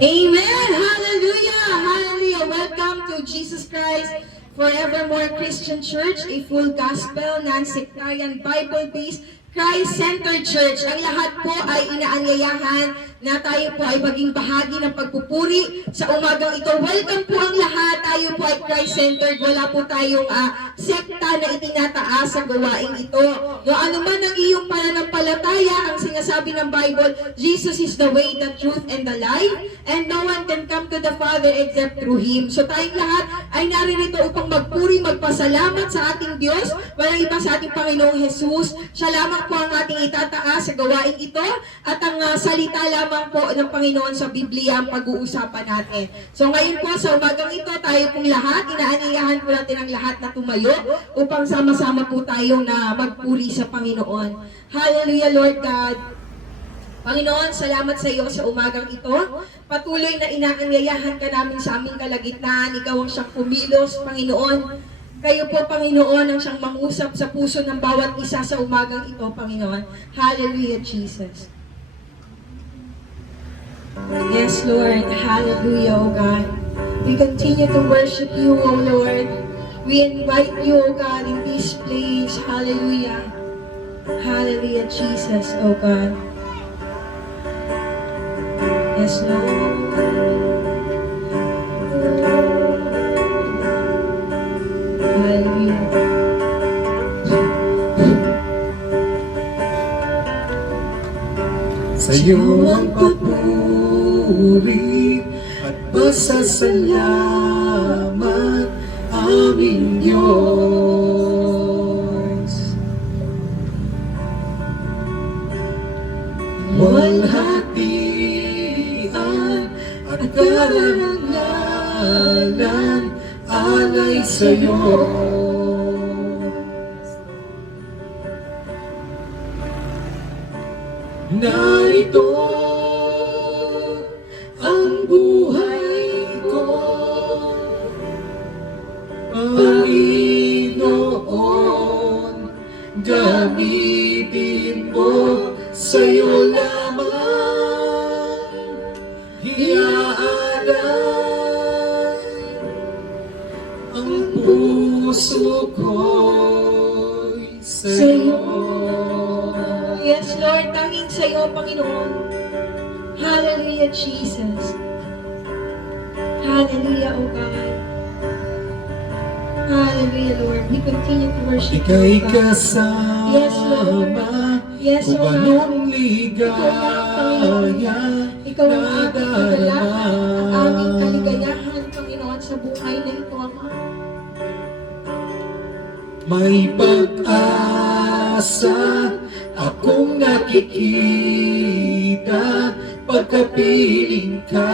Amen! Hallelujah! Hallelujah! Welcome to Jesus Christ Forevermore Christian Church, a full gospel, non-sectarian, Bible-based, Christ-centered church. Ang lahat po ay inaanyayahan na tayo po ay maging bahagi ng pagpupuri sa umagang ito. Welcome po ang lahat. Tayo po ay Christ-centered. Wala po tayong sekta na itinataas sa gawaing ito. No, ano man ang iyong pananampalataya, ang sinasabi ng Bible, Jesus is the way, the truth, and the life, and no one can come to the Father except through Him. So tayong lahat ay naririto upang magpuri, magpasalamat sa ating Diyos, walang iba sa ating Panginoong Jesus. Siya lamang po ang ating itataas sa gawain ito, at ang salita lamang po ng Panginoon sa Biblia ang pag-uusapan natin. So ngayon po sa umagang ito, tayo pong lahat, inaanyayahan po natin ang lahat na tumayo upang sama-sama po tayo na magpuri sa Panginoon. Hallelujah, Lord God. Panginoon, salamat sa iyo sa umagang ito. Patuloy na inaanyayahan ka namin sa aming kalagitnaan. Ikaw ang siyang kumilos, Panginoon. Kayo po, Panginoon, ang siyang mangusap sa puso ng bawat isa sa umagang ito, Panginoon. Hallelujah, Jesus. Yes, Lord. Hallelujah, O God. We continue to worship you, O Lord. We invite you, O God, in this place. Hallelujah. Hallelujah, Jesus, O God. Yes, Lord. Hallelujah. Sa'yo ang papuri at pasasalamat, aming Diyos. Walhatian at karangalan alay sa'yo. Narito ang buhay ko, Panginoon, gamitin mo, sa'yo lamang iaalay ang puso ko'y sa'yo. Yes, Lord, tanging sa iyo, Panginoon. Hallelujah, Jesus. Hallelujah, O God. Hallelujah, Lord. We continue to worship Ika'y you, God. kasama, Yes, Lord. Yes, O kung God. anong Ikaw lang, Panginoon. ligaya Ikaw ang aking kagalakan, ang aming nadarama. kaligayahan, Panginoon, sa buhay na ito, Ama. May pag-asa akong nakikita pagkapiling ka.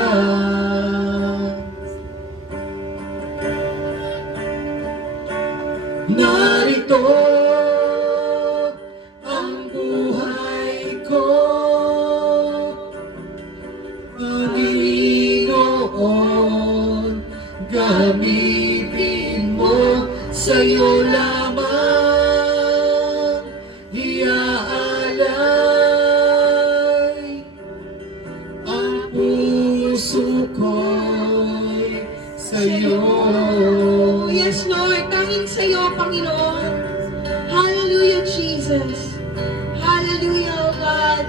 Narito ang buhay ko, Panginoon, gamitin mo, sa'yo lamang iaalay ang puso ko'y sa'yo. Yes, Lord. Tanging sa iyo, Panginoon. Hallelujah, Jesus. Hallelujah, O God.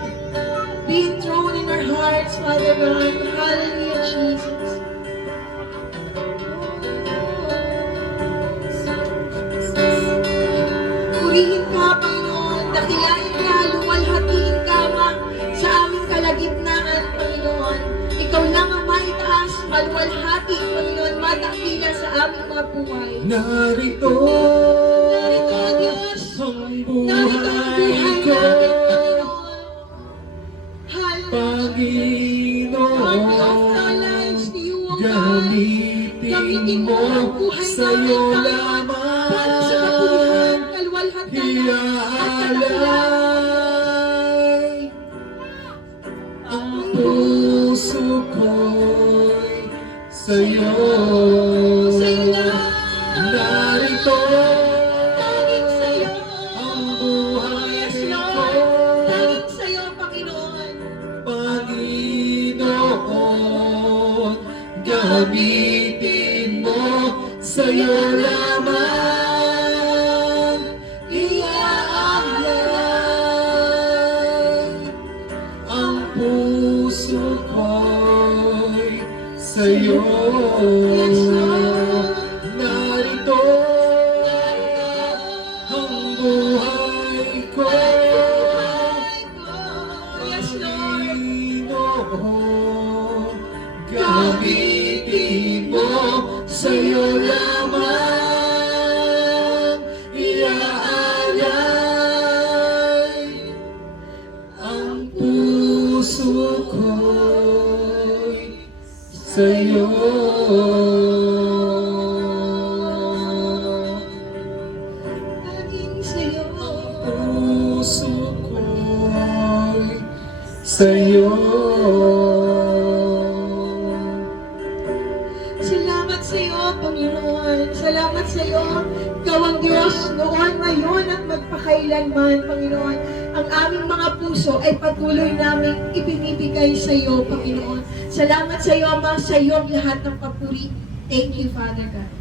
Be enthroned in our hearts, Father God. Hallelujah, Jesus. Purihin ka, Panginoon. Dakilain ka, luwalhatiin ka, Ama, sa aming kalagitnaan, Panginoon. Ikaw lang ang maitaas, maluwalhati, Panginoon, madakila sa aming mga buhay. Narito Narito, Diyos. ang Narito ang buhay buhay ko, namin, Panginoon. Hallelujah. Lord, we offer our lives to you, O God. gamitin mo, sa'yo Para sa kapulihan, lamang kaluwalhatian, at katakilan. iaalay ang puso ko'y sa'yo. Sa'yo lang. Narito Tanging sa'yo. ang buhay Yes, ko, Lord. Tanging sa'yo, Panginoon. gamitin mo, sa'yo lamang iaalay ang puso ko'y sa'yo. Narito ang buhay ko, Yes, Lord. Panginoon, gamitin mo, sa'yo lamang iaalay ang puso ko'y sa'yo. Laging sa'yo. Puso ko'y sa'yo. Salamat sa iyo, Panginoon. Salamat sa iyo. Ikaw ang Diyos noon, ngayon at magpakailanman, Panginoon. Ang aming mga puso ay patuloy namin ibinibigay sa iyo, Panginoon. Salamat sa iyo, Ama, sa iyo ang lahat ng papuri. Thank you, Father God.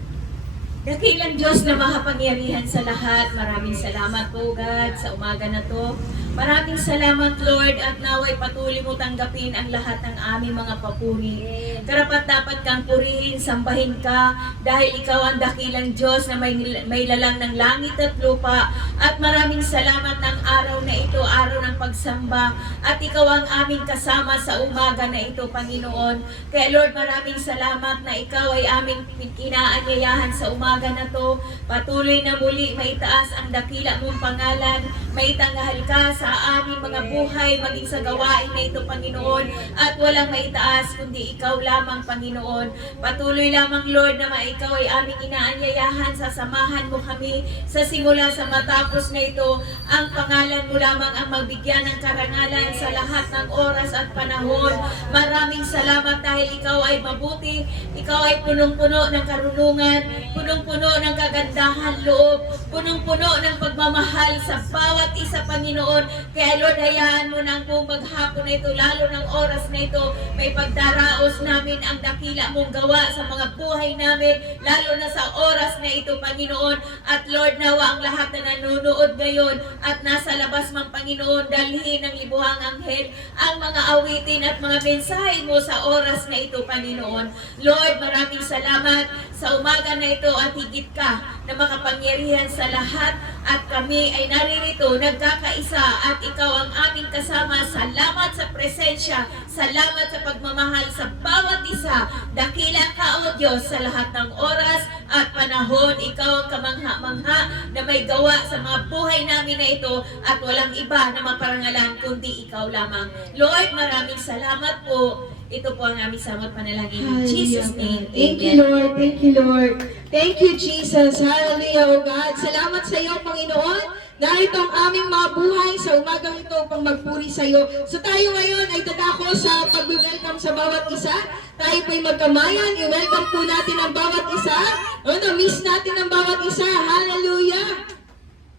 Dakilang Diyos na makapangyarihan sa lahat, maraming salamat po God sa umaga na to. Maraming salamat Lord at naway patuloy mo tanggapin ang lahat ng aming mga papuri. Karapat dapat kang purihin, sambahin ka dahil ikaw ang dakilang Diyos na may lalang ng langit at lupa. At maraming salamat ng araw na ito, araw ng pagsamba. At ikaw ang aming kasama sa umaga na ito, Panginoon. Kaya Lord, maraming salamat na ikaw ay aming kinaanyayahan sa umaga na to. Patuloy na muli maitaas ang dakila mong pangalan. Maitanghal ka sa aming mga buhay, maging sa gawain na ito, Panginoon. At walang maitaas kundi ikaw lamang, Panginoon. Patuloy lamang, Lord, na ikaw ay aming inaanyayahan. Sasamahan mo kami sa simula sa matapos na ito. Ang pangalan mo lamang ang magbigyan ng karangalan sa lahat ng oras at panahon. Maraming salamat dahil ikaw ay mabuti. Ikaw ay punong-puno ng karunungan, punong-puno ng kagandahan loob, punong-puno ng pagmamahal sa bawat isa, Panginoon. Kaya Lord, hayaan mo na ang buong maghapon na ito, lalo ng oras na ito, may pagdaraos namin ang dakila mong gawa sa mga buhay namin, lalo na sa oras na ito, Panginoon. At Lord, nawa ang lahat na nanonood ngayon at nasa labas mang Panginoon, dalhin ng libuhang anghel ang mga awitin at mga mensahe mo sa oras na ito, Panginoon. Lord, maraming salamat sa umaga na ito at higit ka na makapangyarihan sa lahat at kami ay naririto, nagkakaisa at ikaw ang aming kasama. Salamat sa presensya, salamat sa pagmamahal sa bawat isa. Dakila ka, O Diyos, sa lahat ng oras at panahon. Ikaw ang kamangha-mangha na may gawa sa mga buhay namin na ito at walang iba na maparangalan kundi ikaw lamang. Lord, maraming salamat po. Ito po ang aming samot panalangin. In Jesus' name, Thank you, Amen. Lord. Thank you, Lord. Thank you, Jesus. Hallelujah, O God. Salamat sa iyo, Panginoon. Dahil ito ang aming mga buhay sa umagang ito upang magpuri sa iyo. So tayo ngayon ay dadako sa pag-welcome sa bawat isa. Tayo po'y magkamayan. I-welcome po natin ang bawat isa. O, na-miss natin ang bawat isa. Hallelujah.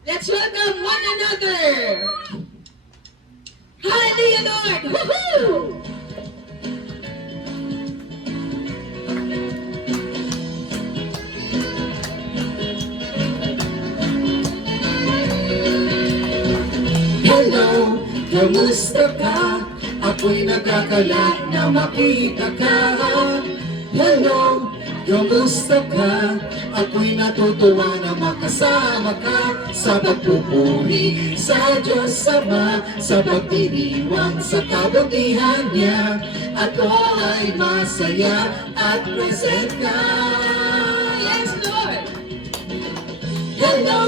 Let's welcome one another. Hallelujah, Lord. Woohoo! Hello, kamusta ka? Ako'y nagkakalat na makita ka. Hello, kamusta ka? Ako'y natutuwa na makasama ka sa pagpupuri sa Diyos Ama, sa pagdiriwang sa kabutihan niya. Ako ay masaya at present ka. Yes, Lord. Hello,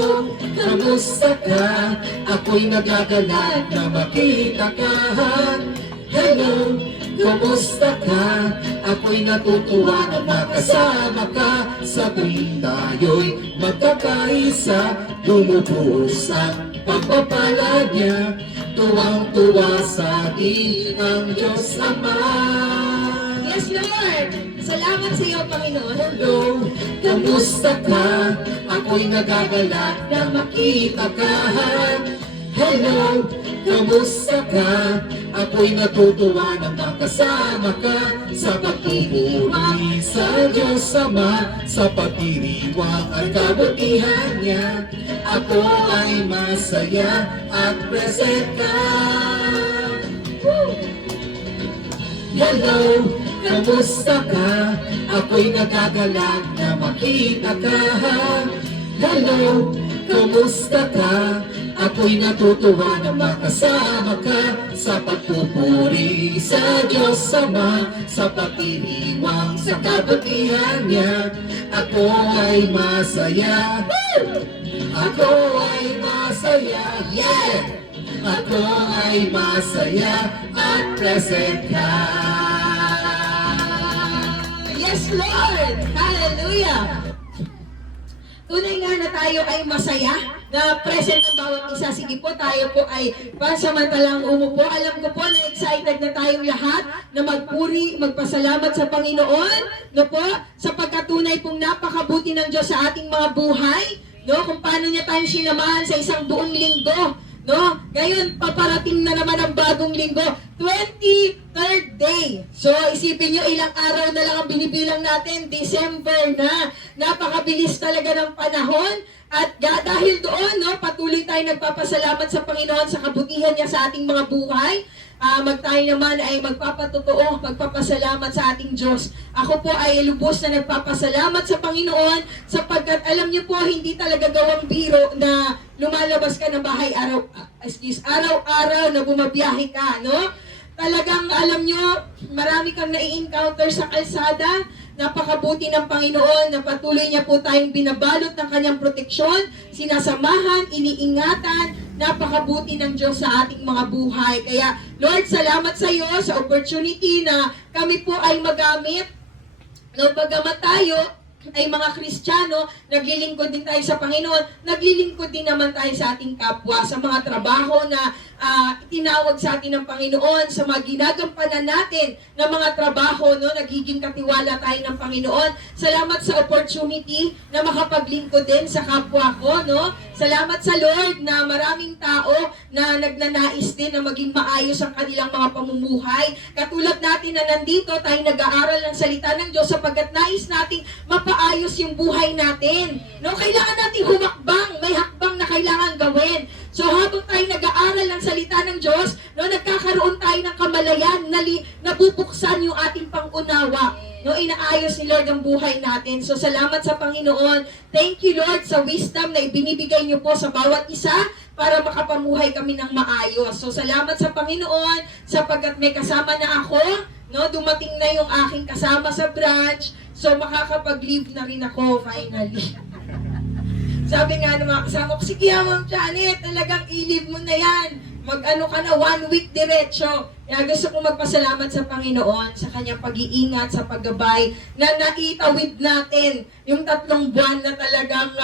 kamusta ka? Ako'y nagagalak na makita ka. Hello, kamusta ka? Ako'y natutuwa na makasama ka. Sa tuwing tayo'y magkakaisa, lumubuhos ang pagpapala niya. Tuwang-tuwa sa atin ang Diyos Ama. Yes, Lord. Salamat sa iyo, Panginoon. Hello, kamusta ka? Ako'y nagagalak na makita ka. Hello, kamusta ka? Ako'y natutuwa na makasama ka sa pagpupuri sa Diyos Ama, sa pagdiriwang at kabutihan niya. Ako ay masaya at present ka. Hello, kamusta ka? Ako'y nagagalak na makita ka. Hello, kamusta ka? Ako'y natutuwa na makasama ka sa pagpupuri sa Diyos Ama, sa pagdiriwang sa kabutihan niya. Ako ay masaya. Ako ay masaya. Yeah! Ako ay masaya at present ka. Yes, Lord! Hallelujah! Tunay nga na tayo ay masaya, na present ang bawat isa. Sige po, tayo po ay pansamantalang umupo. Alam ko po na excited na tayong lahat na magpuri, magpasalamat sa Panginoon, no po, sa pagkatunay pong napakabuti ng Diyos sa ating mga buhay, no, kung paano niya tayo sinamahan sa isang buong linggo, no? Ngayon, paparating na naman ang bagong linggo, 23rd day. So, isipin nyo, ilang araw na lang ang binibilang natin, December na. Napakabilis talaga ng panahon. At dahil doon, no, patuloy tayo nagpapasalamat sa Panginoon sa kabutihan niya sa ating mga buhay. Tayo naman ay magpapatotoo, magpapasalamat sa ating Diyos. Ako po ay lubos na nagpapasalamat sa Panginoon sapagkat alam niyo po, hindi talaga gawang biro na lumalabas ka ng bahay araw-araw na bumabiyahe ka, no? Talagang alam nyo, marami kang nai-encounter sa kalsada. Napakabuti ng Panginoon na patuloy niya po tayong binabalot ng kanyang proteksyon, sinasamahan, iniingatan. Napakabuti ng Diyos sa ating mga buhay. Kaya, Lord, salamat sa iyo sa opportunity na kami po ay magamit. No, bagamat tayo ay mga Kristiyano, naglilingkod din tayo sa Panginoon, naglilingkod din naman tayo sa ating kapwa, sa mga trabaho na itinawag sa atin ng Panginoon, sa mga ginagampanan natin na mga trabaho, no, nagiging katiwala tayo ng Panginoon. Salamat sa opportunity na makapaglingkod din sa kapwa ko, no? Salamat sa Lord na maraming tao na nagnanais din na maging maayos ang kanilang mga pamumuhay. Katulad natin na nandito, tayo nag-aaral ng salita ng Diyos sapagkat nais nating mapaayos yung buhay natin. No, kailangan nating humakbang, may hakbang na kailangan gawin. So habang tayo nag-aaral ng salita ng Diyos, no, nagkakaroon tayo ng kamalayan, nabubuksan yung ating pangunawa. No, inaayos ni Lord ang buhay natin. So salamat sa Panginoon. Thank you, Lord, sa wisdom na ibinibigay niyo po sa bawat isa para makapamuhay kami ng maayos. So salamat sa Panginoon sapagkat may kasama na ako. No, dumating na yung aking kasama sa branch. So makakapag-leave na rin ako finally. Sabi nga ng mga kasama ko, sige Ma'am Janet, talagang i-leave mo na yan. Mag-ano ka na, 1 week diretso. Kaya gusto kong magpasalamat sa Panginoon sa kanyang pag-iingat, sa paggabay, na naitawid natin yung 3 buwan na talagang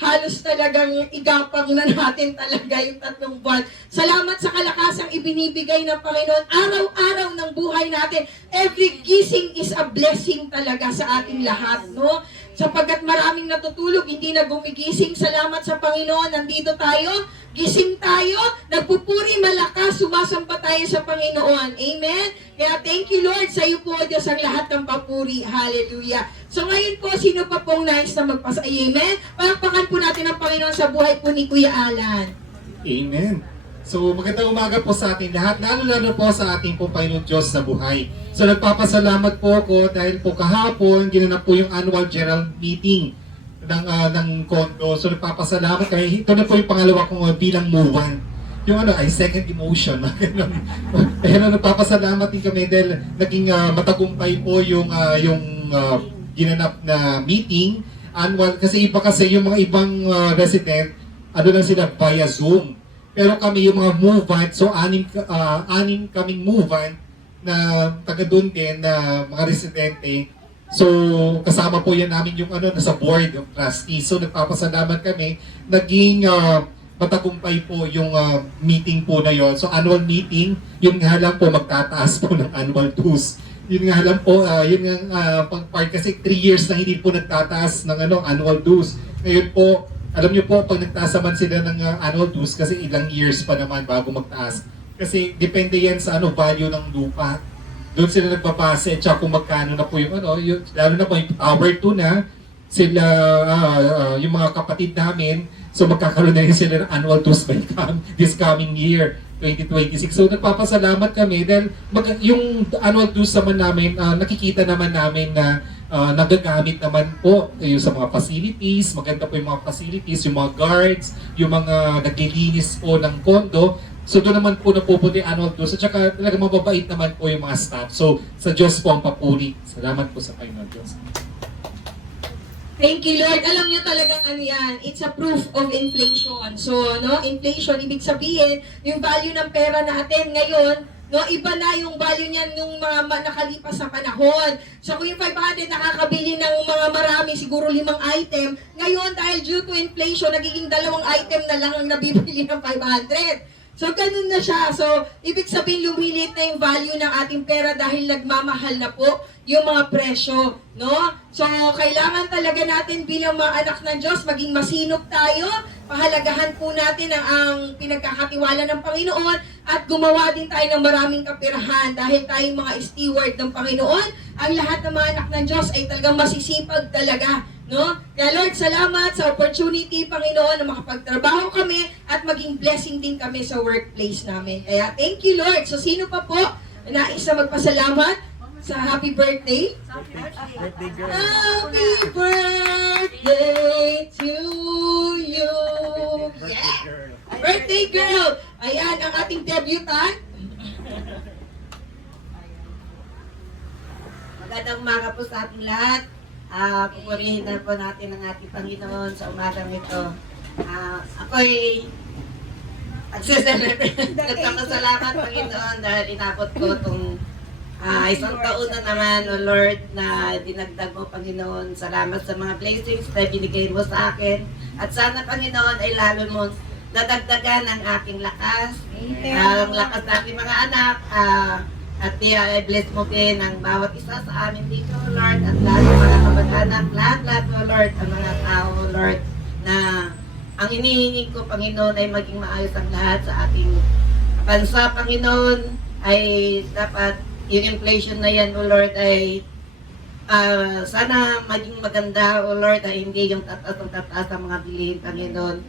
halos talagang igapang na natin talaga yung 3 buwan. Salamat sa kalakasang ibinibigay ng Panginoon. Araw-araw ng buhay natin, every gising is a blessing talaga sa ating lahat, no? Sapagkat maraming natutulog, hindi na gumigising. Salamat sa Panginoon, nandito tayo, gising tayo, nagpupuri, malakas, sumasamba tayo sa Panginoon. Amen? Kaya thank you Lord, sa iyo po Diyos ang lahat ng papuri. Hallelujah. So ngayon po, sino pa pong nais na Amen? Palakpakan po natin ang Panginoon sa buhay po ni Kuya Alan. Amen. So magandang umaga po sa ating lahat, lalo-lalo po sa ating po Panginoon Diyos sa buhay. So nagpapasalamat po ako dahil po kahapon ginanap po yung annual general meeting ng condo. So nagpapasalamat kami. Ito na po yung pangalawa kong bilang move-on. Yung ay second emotion. Kaya nagpapasalamat din kami dahil naging matagumpay po yung ginanap na meeting annual. Kasi yung mga ibang resident, lang sila via Zoom. Pero kami yung mga move-on, so anim kaming move-on na taga doon din na mga residente. So kasama po yan namin yung nasa board of trustees. So nagpapasalamat kami, naging matagumpay po yung meeting po na yon. So annual meeting, yun nga lang po magtataas po ng annual dues. Yun nga lang po, yun nga pang part kasi 3 years na hindi po nagtataas ng annual dues. Ngayon po, Alam niyo po, pag nagtaas naman sila ng annual dues, kasi ilang years pa naman bago magtaas. Kasi depende yan sa value ng lupa. Doon sila nagbabase, tsaka kung magkano na po lalo na po yung hour 2 na, sila, yung mga kapatid namin, so magkakaroon na rin sila ng annual dues by this coming year, 2026. So nagpapasalamat kami dahil yung annual dues naman namin, nakikita naman namin na nagagamit naman po yung sa mga facilities, maganda po yung mga facilities, yung mga guards, yung mga naglilinis po ng kondo. So doon naman po napupunta yung annual dues. At saka talaga mababait naman po yung mga staff. So sa Diyos po ang papuri. Salamat po sa Panginoon Diyos. Thank you, Lord. Alam niyo talagang yan, it's a proof of inflation. So, inflation, ibig sabihin, yung value ng pera natin ngayon, iba na yung value niyan nung mga nakalipas sa panahon. So, kung yung 500 nakakabili ng mga marami, siguro 5 item, ngayon dahil due to inflation, nagiging 2 item na lang ang nabibili ng 500. So, ganun na siya. So, ibig sabihin, lumilit na yung value ng ating pera dahil nagmamahal na po yung mga presyo, no? So, kailangan talaga natin bilang mga anak ng Diyos, maging masinop tayo, pahalagahan po natin ang pinagkakatiwala ng Panginoon at gumawa din tayo ng maraming kapirahan dahil tayong mga steward ng Panginoon. Ang lahat ng mga anak ng Diyos ay talagang masisipag talaga, no? Kaya Lord, salamat sa opportunity, Panginoon, na makapagtrabaho kami at maging blessing din kami sa workplace namin. Kaya thank you, Lord. So sino pa po nais na magpasalamat sa happy birthday? Happy birthday to you! Yeah! Birthday girl! Ayan ang ating debutant. Magandang umaga po sa ating lahat. Pupurihin na po natin ang ating Panginoon sa umagang ito. Ako'y nagsiselebrate. Nagpapasalamat, Panginoon, dahil inabot ko itong isang taon na naman, O Lord, na dinagdag mo, Panginoon. Salamat sa mga blessings na binigay mo sa akin. At sana, Panginoon, ay lalo mo nadagdagan ang aking lakas, ang lakas ng ating mga anak, at i-bless mo din ang bawat isa sa amin dito, Lord, at lahat ng mga kamag-anak, lahat, O Lord, ang mga tao, Lord, na ang inihiling ko, Panginoon, ay maging maayos ang lahat sa ating bansa, Panginoon, ay dapat yung inflation na yan, O Lord, ay sana maging maganda, O Lord, ay hindi yung tataas ang mga bilihin, Panginoon.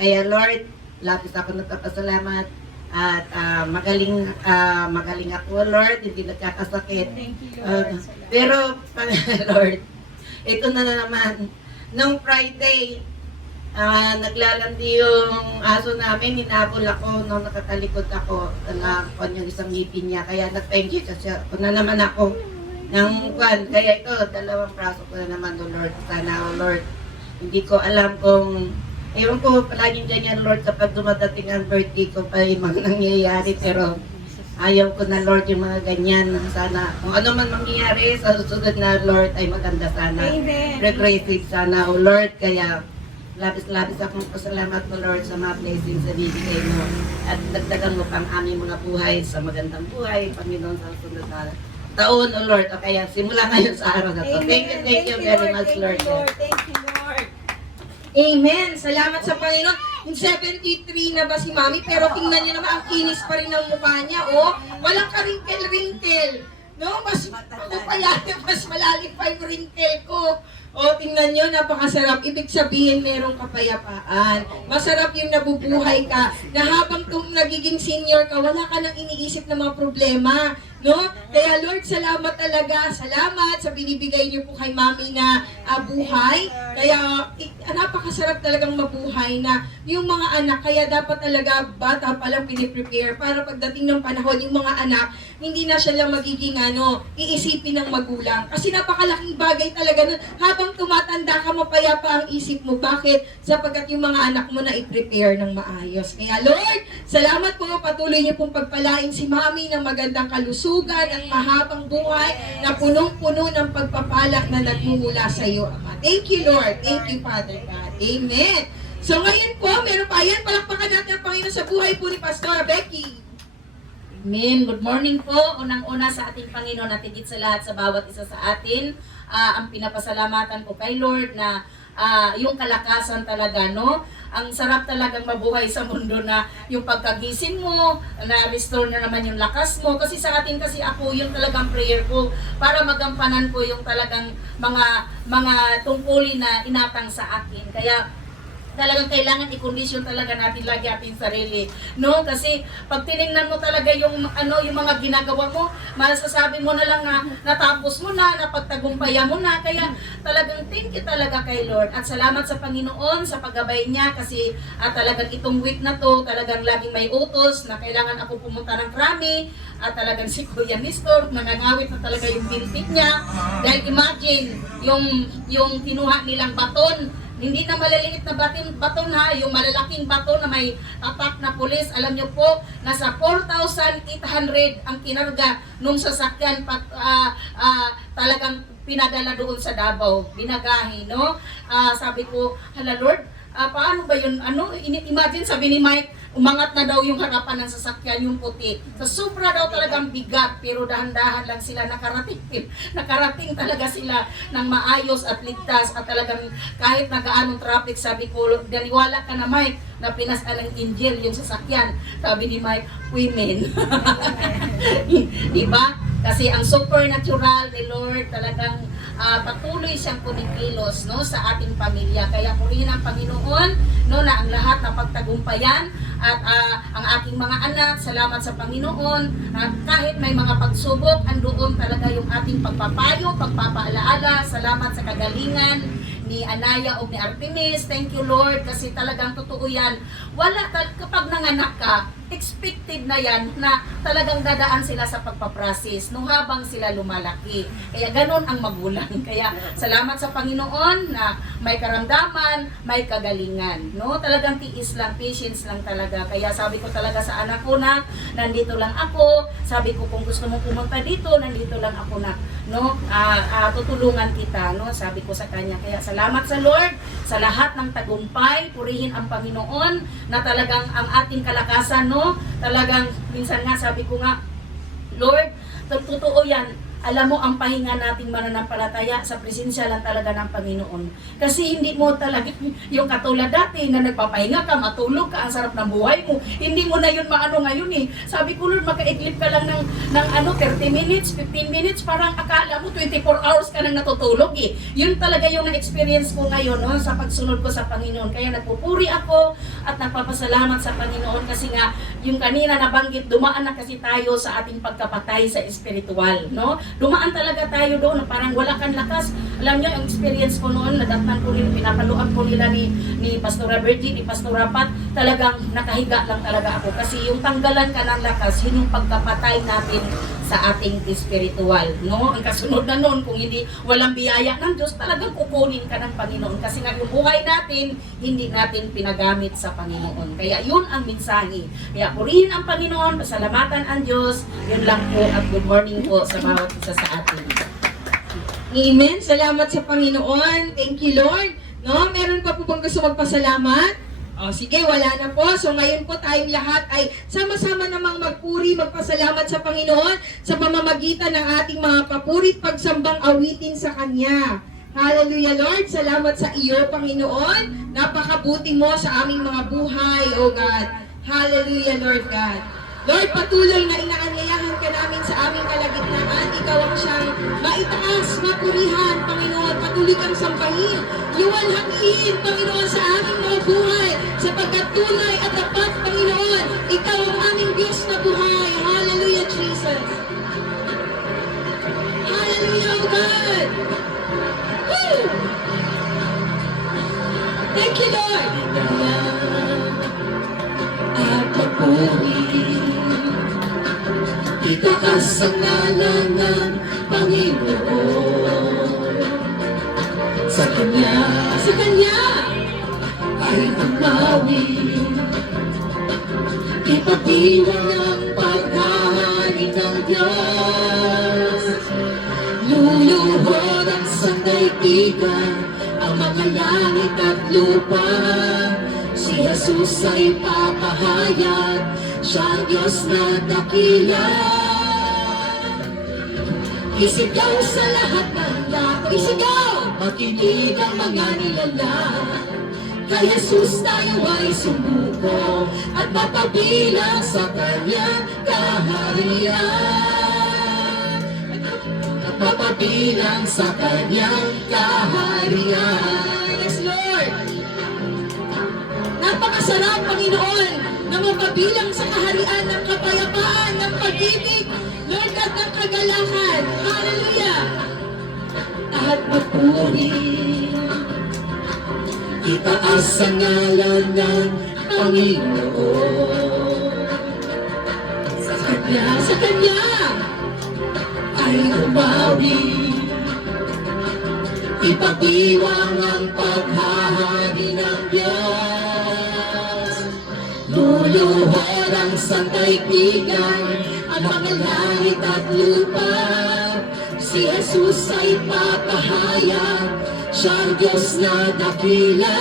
Kaya, Lord, lapis ako nagpapasalamat at magaling ako, Lord, hindi nagkakasakit. Thank you, Lord. Pero, Lord, ito na naman, nung Friday, naglalandi yung aso namin, hinabol ako nung nakatalikod ako na yung isang ngipin niya. Kaya nag-thank you kasi ako na naman ako ng kwan. Kaya ito, 2 braso ko na naman, O Lord. Sana, O Lord, hindi ko alam kung ewan ko, palaging ganyan, Lord, kapag dumadating ang birthday ko pa yung mga nangyayari, pero ayaw ko na, Lord, yung mga ganyan. Sana, kung ano man mangyayari sa susunod na, Lord, ay maganda sana. Amen. Regressive sana, O Lord, kaya labis-labis akong pasalamat mo, Lord, sa mga blessings na bibigay mo. At dagdagan mo pang aming mga buhay sa magandang buhay, Panginoon, sa susunod na taon, O Lord. O kaya, simula ngayon sa araw na to. Thank you very much, Lord. Thank you, Lord. Amen. Salamat sa Panginoon. Yung 73 na ba si Mami? Pero tingnan niyo naman, ang kinis pa rin ng mukha niya. Oh, walang ka-wrinkle-wrinkle. No, ako pala, mas malalim pa yung wrinkle ko. O, tingnan nyo, napakasarap. Ibig sabihin, merong kapayapaan. Masarap yung nabubuhay ka. Na habang nagiging senior ka, wala ka nang iniisip na mga problema. No? Kaya Lord, salamat talaga. Salamat sa binibigay niyo po kay Mami na buhay. Kaya napakasarap talagang mabuhay na yung mga anak. Kaya dapat talaga bata pa lang piniprepare para pagdating ng panahon, yung mga anak, hindi na siya lang magiging iisipin ng magulang. Kasi napakalaking bagay talaga nun. Habang tumatanda ka, mapayapa ang isip mo. Bakit? Sapagkat yung mga anak mo na i-prepare ng maayos. Kaya Lord, salamat po. Patuloy niyo pong pagpalain si Mami ng magandang kalusugan at mahabang buhay na punong-puno ng pagpapala na nagmumula sa iyo, Ama. Thank you, Lord. Thank you, Father God. Amen. So ngayon po, meron pa yan. Palakpakan natin ang Panginoon sa buhay po ni Pastor Becky. Amen. Good morning po. Unang-una sa ating Panginoon at higit sa lahat sa bawat isa sa atin. Ang pinapasalamatan ko kay Lord na yung kalakasan talaga, no? Ang sarap talagang mabuhay sa mundo na yung pagkagising mo, na-restore na naman yung lakas mo. Kasi sa atin kasi ako, yung talagang prayer ko para magampanan ko yung talagang mga tungkulin na inatang sa akin. Kaya talagang kailangan i-condition talaga natin lagi ating sarili, no? Kasi pag tiningnan mo talaga yung yung mga ginagawa mo, masasabi mo na lang na natapos mo na, napagtagumpayan mo na. Kaya talagang thank you talaga kay Lord at salamat sa Panginoon sa paggabay niya kasi talagang itong week na to talagang laging may utos na kailangan ako pumunta ng Krami at talagang si Kuya Nestor nangangawit na talaga yung bilbit niya dahil imagine yung kinuha nilang baton. Hindi na maliliit na baton ha, yung malalaking baton na may tatak na pulis. Alam nyo po, nasa 4,800 ang kinarga nung sasakyan talagang pinadala doon sa Davao, binagahe, no? Sabi ko, hala Lord, paano ba yun? Imagine, sabi ni Mike, umangat na daw yung harapan ng sasakyan, yung puti. So, sobra daw talagang bigat, pero dahan-dahan lang sila nakarating talaga sila ng maayos at ligtas at talagang kahit nagaanong traffic, sabi ko, daniwala ka na Mike, na pinasal ng angel yung sasakyan. Sabi ni Mike, women. Diba? Kasi ang supernatural ni Lord talagang patuloy siyang kumikilos, no, sa ating pamilya. Kaya purihin ang Panginoon, no, na ang lahat na pagtagumpayan at ang aking mga anak, salamat sa Panginoon. Kahit may mga pagsubok, andoon talaga yung ating pagpapayo, pagpapaalaala. Salamat sa kagalingan ni Anaya o ni Artemis. Thank you Lord kasi talagang totoo yan. Kapag nanganak ka, expected na yan na talagang dadaan sila sa pagpaprocess no habang sila lumalaki. Kaya ganun ang magulang. Kaya salamat sa Panginoon na may karamdaman, may kagalingan. No? Talagang tiis lang, patience lang talaga. Kaya sabi ko talaga sa anak ko na nandito lang ako. Sabi ko kung gusto mong pumunta dito, nandito lang ako na. No? Tutulungan kita. No? Sabi ko sa kanya. Kaya salamat sa Lord sa lahat ng tagumpay. Purihin ang Panginoon na talagang ang ating kalakasan, no? Talagang minsan nga sabi ko nga, Lord, totoo yan. Alam mo, ang pahinga nating mananampalataya sa presensya lang talaga ng Panginoon. Kasi hindi mo talaga, yung katulad dati na nagpapahinga ka, matulog ka, ang sarap ng buhay mo. Hindi mo na yun maano ngayon eh. Sabi ko, Lord, maka-iglip ka lang ng 30 minutes, 15 minutes, parang akala mo 24 hours ka nang natutulog eh. Yun talaga yung na-experience ko ngayon no, sa pagsunod ko sa Panginoon. Kaya nagpupuri ako at nagpapasalamat sa Panginoon kasi nga, yung kanina nabanggit, dumaan na kasi tayo sa ating pagkapatay sa espiritual, no? Dumaan talaga tayo doon, parang wala kang lakas. Alam niyo, yung experience ko noon, nadatnan ko rin, pinapaluan ko nila ni Pastora Virgie, ni Pastora Pat, talagang nakahiga lang talaga ako. Kasi yung tanggalan ka ng lakas, yun yung pagkapatay natin sa ating espiritual, no? Ang kasunod na noon, kung hindi, walang biyaya ng Diyos, talagang kukunin ka ng Panginoon. Kasi nga yung buhay natin, hindi natin pinagamit sa Panginoon. Kaya yun ang mensahe. Kaya purihin ang Panginoon, pasalamatan ang Diyos, yun lang po at good morning po sa bawat isa sa atin. Amen. Salamat sa Panginoon. Thank you, Lord. No, meron pa po bang gusto magpasalamat? Sige, wala na po. So ngayon po tayong lahat ay sama-sama namang magpuri, magpasalamat sa Panginoon sa pamamagitan ng ating mga papurit pagsambang awitin sa Kanya. Hallelujah, Lord. Salamat sa iyo, Panginoon. Napakabuti mo sa aming mga buhay, O God. Hallelujah, Lord God. Lord, patuloy na inaanyayahan ka namin sa aming kalagitnaan. Ikaw ang siyang maitaas, mapurihan, Panginoon. Patuloy kang sambahin. Iwalhangin, Panginoon, sa aming mga buhay. Sapagkat tunay at tapat, Panginoon. Ikaw ang aming Diyos na buhay. Hallelujah, Jesus. Hallelujah, O God. Woo! Thank you, Lord. At papuri. Itaas ang ngalan ng Panginoon. Sa Kanya ay umawi. Ipagdiwang ang paghahari ng Diyos. Luluhod ang sandaigdigan, ang mga langit at lupa. Si Jesus ay papahayag, siya ang Diyos na dakila. Isigaw sa lahat ng lahat. Isigaw! makinig ang mga nilalang. Kay Jesus tayo ay sumuko at mapabilang sa kanyang kaharian. At mapabilang sa kanyang kaharian. Yes, Lord! Napakasarap, Panginoon, na mapabilang sa kaharian ng kapayapaan, ng pag-ibig, Lord, at ng kagalakan. Hallelujah! At magpuri, itaas ang ngalan ng Panginoon. Sa Kanya ay umawi. Ipagdiwang ang paghahari ng Diyos. Luluhod ang sandaigdigan, ang mga langit at lupa. Si Jesus ay papahayag, siyang Diyos na dakila.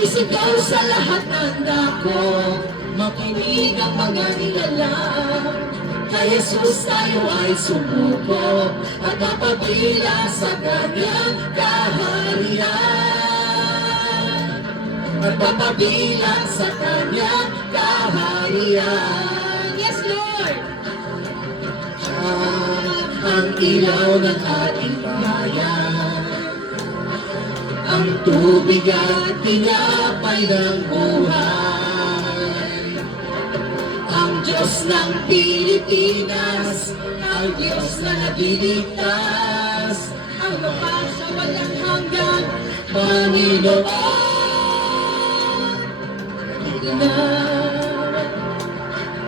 Isigaw sa lahat ng dako, makinig ang mga nilalang. Kay Jesus tayo ay sumuko at mapabilang sa kanyang kaharian. At mapabilang sa kanyang kaharian. Yes, Lord! Ang ilaw ng ating bayan, ang tubig at tinapay ng buhay. Ang Diyos ng Pilipinas, ang Diyos na nagliligtas, ang mapag sa walang hanggan, Panginoon. Na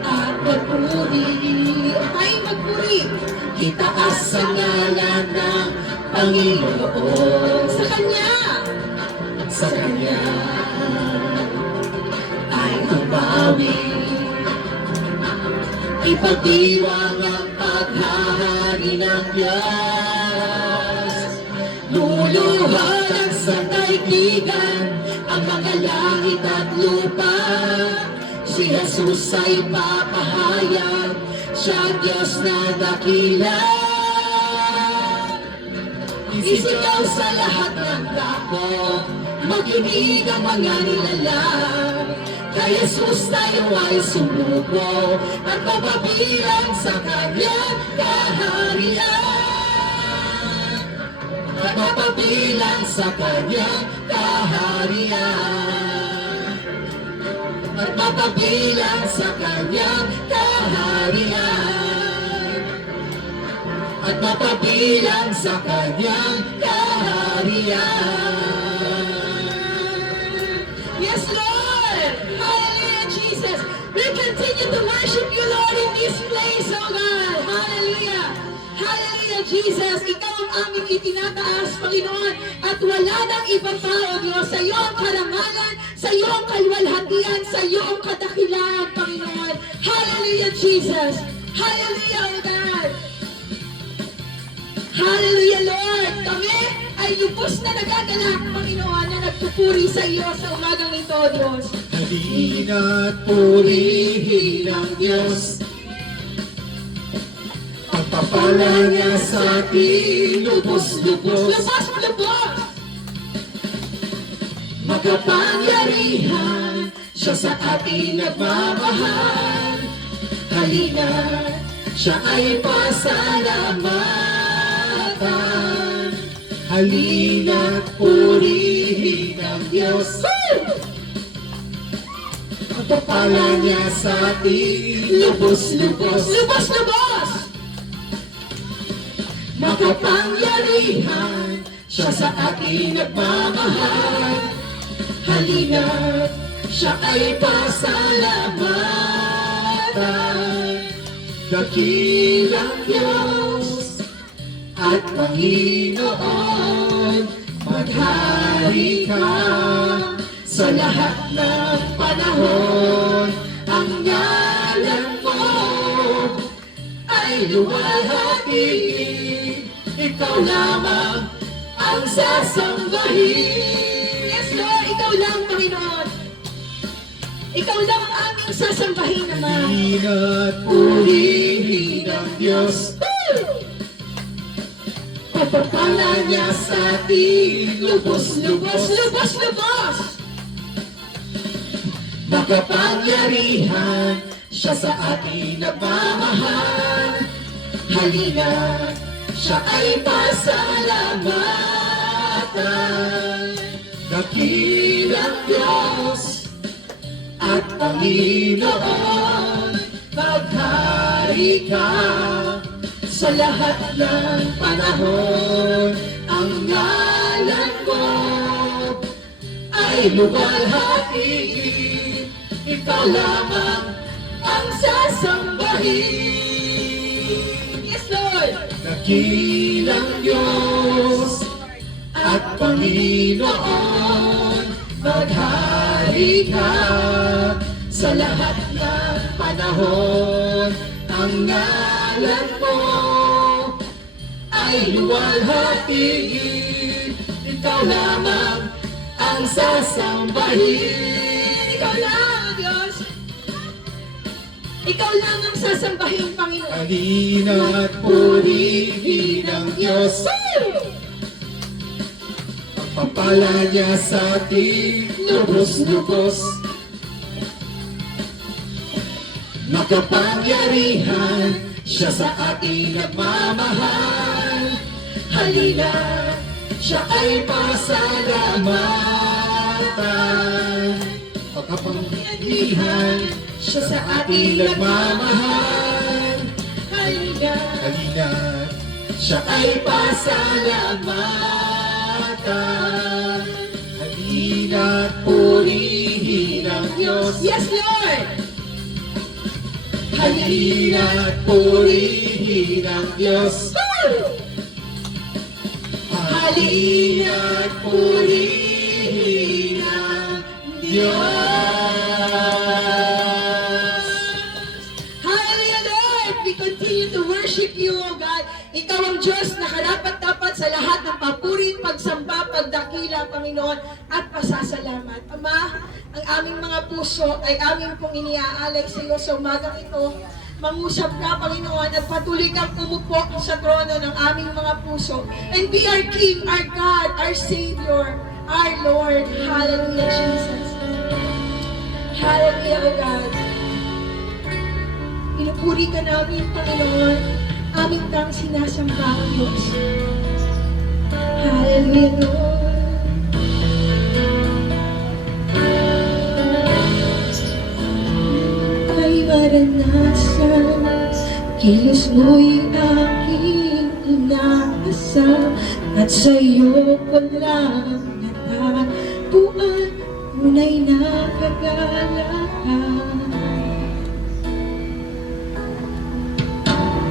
at magpuri, ay magpuri, itaas ang ngalan ng Panginoon. Sa Kanya ay umawi. Ipagdiwang ang paghahari ng Diyos. Luluhod ang sandaigdigan, ang mga langit at lupa. Si Jesus ay papahayag, siyang Diyos na dakila. Isigaw sa lahat ng dako, makinig ang mga nilalang. Kay Jesus tayo ay sumuko at mapabilang sa kanyang kaharian. At mapabilang sa kanyang kaharian. At mapabilang sa kanyang kaharian. At mapabilang sa kanyang kaharian. Yes, Lord! Hallelujah, Jesus! We continue to worship you, Lord, in this place, oh God! Hallelujah! Hallelujah, Jesus! Ikaw ang aming itinataas, Panginoon, at wala nang ibang tao, Diyos, sa iyo ang karangalan, sa iyo ang kalwalhatian, sa iyo ang kadakilaan, Panginoon. Hallelujah, Jesus! Hallelujah, oh God! Hallelujah, Lord! Kami ay lubos na nagagalak, Panginoon, na nagpupuri sa iyo sa umagang ito, Diyos. Halina't purihin ang Diyos. Pagpapala niya sa ating lubos-lubos. Lubos! Makapangyarihan siya sa ating nagmamahal. Halina, siya ay pasalamatan. Halina't purihin ang Diyos. Pagpapala niya sa ating lubos-lubos. Lubos! Makapangyarihan siya sa ating nagmamahal. Halina't siya ay pasalamatan. Dakilang Diyos at Panginoon, maghari ka sa lahat ng panahon. Ang ngalan mo ay luwalhati. Ikaw lamang ang sasambahin. Yes, Lord! Ikaw lang, Panginoon! Ikaw lang ang aming sasambahin naman. Halina't purihin ang Diyos. pagpapala niya sa atin. Lubos, lubos, lubos, lubos! Makapangyarihan, siya sa atin nagmamahal. Halina, siya ay pasalamatan. Dakilang Diyos at Panginoon, maghari ka sa lahat ng panahon. Ang ngalan mo ay luwalhati, ikaw lamang ang sasambahin. Yes, Lord! Dakilang Diyos at Panginoon, maghari ka sa lahat ng panahon. Ang ngalan mo ay luwalhati, ikaw lamang ang sasambahin. Ikaw lang, Diyos. Ikaw lang ang sasambahin, Panginoon. Halina at purihin ang Diyos. Pagpapala niya sa atin, lubos-lubos. Makapangyarihan, siya sa atin nagmamahal. Halina, siya ay pasalamatan. Makapangyarihan, siya sa atin nagmamahal. Halina, siya ay pasalamatan. Halina at purihin ang Diyos. Yes, Lord! Halina at purihin ang Diyos. Halina at purihin ang Diyos. Hallelujah, Lord! We continue to worship you, O God. Ikaw ang Diyos na karapat-dapat sa lahat ng papuri, pagsamba, pagdakila, Panginoon, at pasasalamat. Ama, ang aming mga puso ay aming pong iniaalay sa iyo sa umagang ito. Mangusap ka, Panginoon, at patuloy kang umupo sa trono ng aming mga puso. And be our King, our God, our Savior, our Lord. Hallelujah, Jesus. Hallelujah, O God. Pinupuri ka namin, Panginoon. Aming kang sinasamba, O Diyos. Hallelujah, Lord. May maranasan, kilos mo'y aking inaasam, at sa'yo ko lang natagpuan, tunay na kagalakan.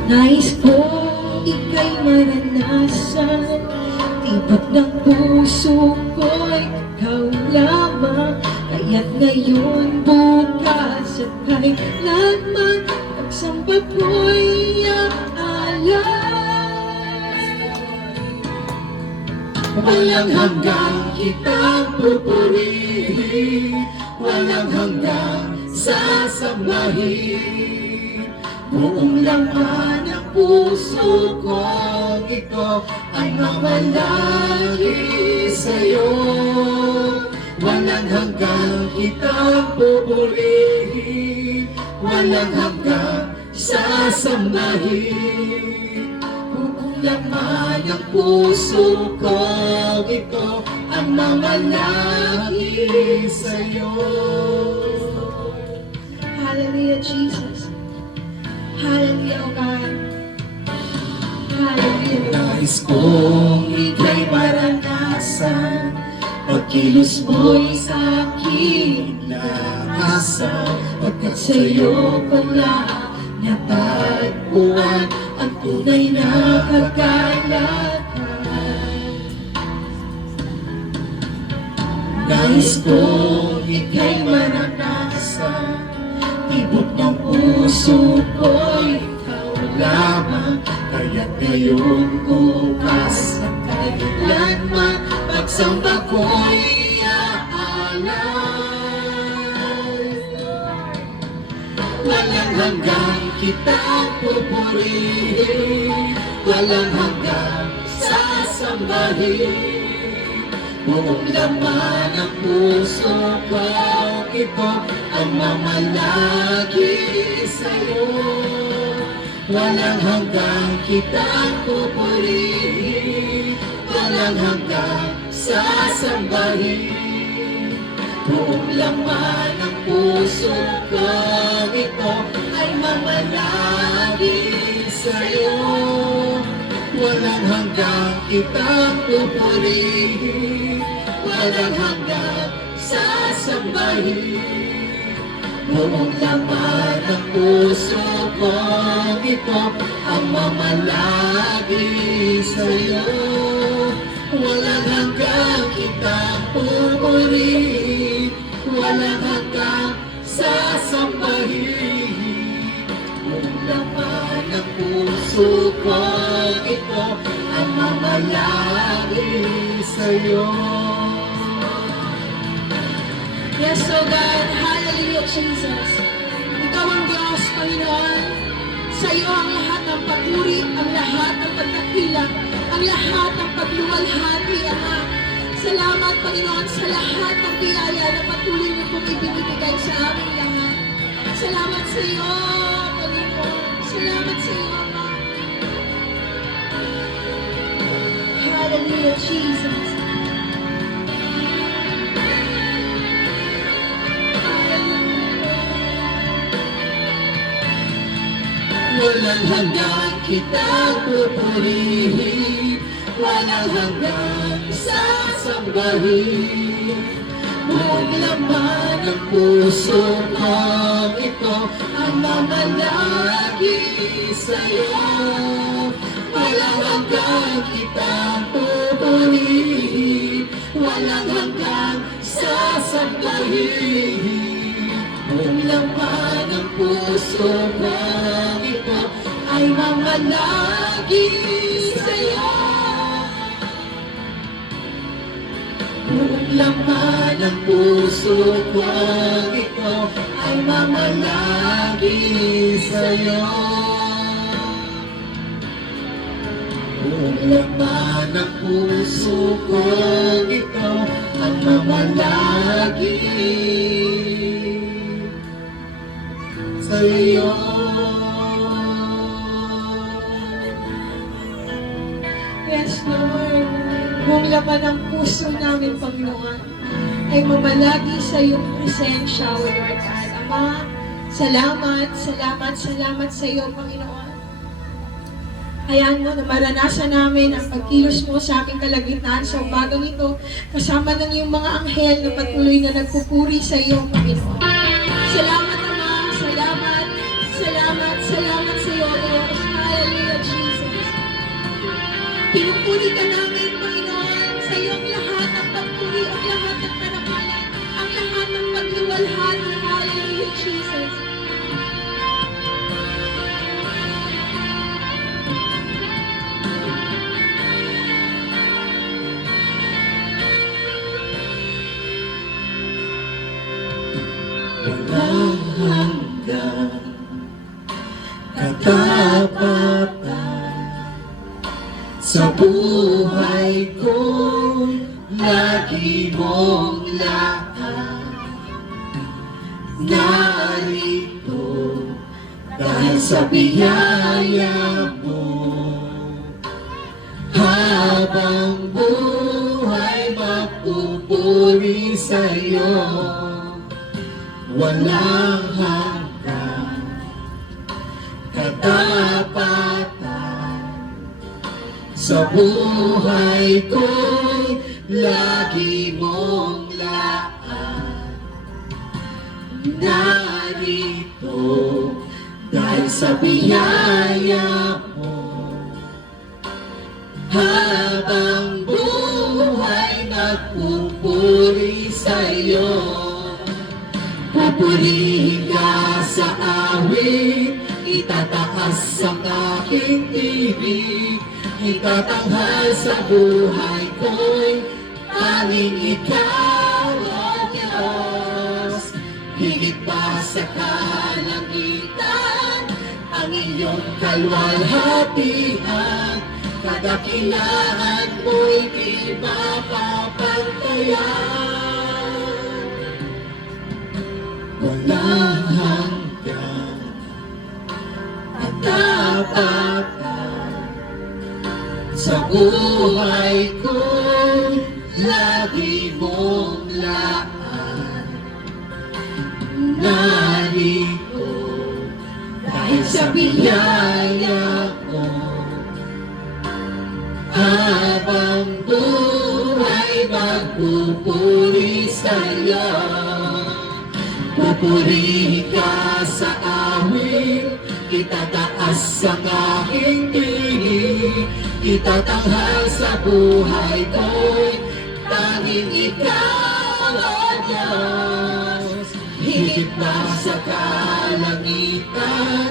Nais kong ika'y maranasan, tibok ng puso ko'y ikaw lamang. Kaya't ngayon, bukas at kailanman, pagsamba ko'y aalay. Walang hanggang kitang pupurihin, walang hanggang sasamahin. Buong laman ng puso kong ito ay mamalagi sa'yo. Walang hanggang kitang pupurihin, walang hanggang sasambahin. Buong laman ng puso kong ito ang mamalagi sa'yo. Hallelujah, Jesus. Hallelujah, O God. Hallelujah. Nais kong ika'y maranasan, pagkilos mo'y sa'king lakasan, pagkat sa'yo ko lang natagpuan ang tunay na kagalakan. Nais kong ika'y maranasan, tibok ng puso ko'y ikaw lamang. Kaya't ngayon, bukas at kailanman, pagsamba ko'y aalay. Walang hanggang kitang pupurihin, walang hanggang sasambahin. Buong laman ng puso ko, ito ang mamalagi sa'yo. Walang hanggang kitang pupurihin, walang hanggang sasambahin. Buong laman ng puso ko, ito ay mamalagi sa'yo. Walang hanggang kitang pupurihin, walang hanggang sasambahin. Buong laman ng puso ko, ito ang mamalagi sa'yo. Walang hanggang kitang pupurihin, walang hanggang sasambahin. Buong laman ng puso ko, ito ang mamalagi sa'yo. Yes, so God, hallelujah, Jesus. Ikaw ang Diyos, Panginoon. Sa iyo ang lahat ng papuri, ang lahat ng pagkakila, ang lahat ng pagluwalhati, Ama. Salamat, Panginoon, sa lahat ng biyaya na patuloy mo pong ibinibigay sa aming lahat. Salamat sa iyo, Panginoon. Salamat sa iyo, Ama. Hallelujah, Jesus. Walang hanggang kitang pupurihin, walang hanggang sasambahin. Buong laman ng puso ko, ito ang mamalagi sa'yo. Walang hanggang kitang pupurihin, walang hanggang sasambahin. Buong laman ng puso ko, ito ay mamalagi sa'yo. Buong laman ng puso ko, ito ay mamalagi sa'yo. Buong laman ng puso ko, ito ang mamalagi sa'yo. Yes, Lord. Buong laman ng puso namin, Panginoon, ay mamalagi sa iyong presensya, O Lord God. Ama, salamat, salamat, salamat sa iyo, Panginoon. Hayaan mo na maranasan namin ang pagkilos mo sa aming kalagitnaan sa umagang ito, kasama ng iyong mga anghel na patuloy na nagpupuri sa iyo, Panginoon. Salamat, Ama. Salamat, salamat, salamat sa iyo, Lord. Hallelujah, Jesus. Pinupuri ka namin, Panginoon, sa iyong lahat ng pagpuri, ang lahat ng karangalan, ang lahat ng pagluwalhati. Hallelujah, Jesus. Walang hanggang katapatan sa buhay ko, lagi mong lahat narito dahil sa biyaya mo. Habang buhay magpupuri sa'yo, walang hanggang katapatan sa buhay ko'y lagi mong lahat narito dahil sa biyaya mo. Habang buhay nagpupuri sa'yo, pupurihin ka sa awit, itataas ang aking tinig, itatanghal sa buhay ko'y tanging ikaw, O Diyos. Higit pa sa kalangitan, iyong kalwalhatian, kadakilaan mo'y di mapapantayan. Walang hanggan at tapatan sa buhay ko'y lagi mong laan. Narito dahil sa biyaya mo, habang buhay magpupuri sa'yo. Pupuri ka sa awit, itataas ang aking tinig, itatanghal sa buhay ko'y tanging ikaw, O Diyos. Higit na sa kalangitan,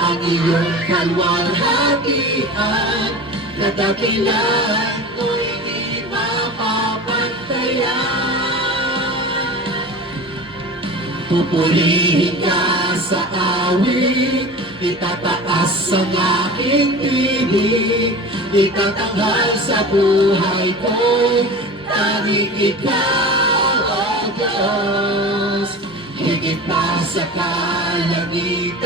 ang iyong kalwalhatian, kadakilan mo'y di mapapantayan. Pupurihin ka sa awit, itataas ang aking tinig, itatanghal sa buhay ko'y tanging ikaw, O Diyos. Higit pa sa kalangitan,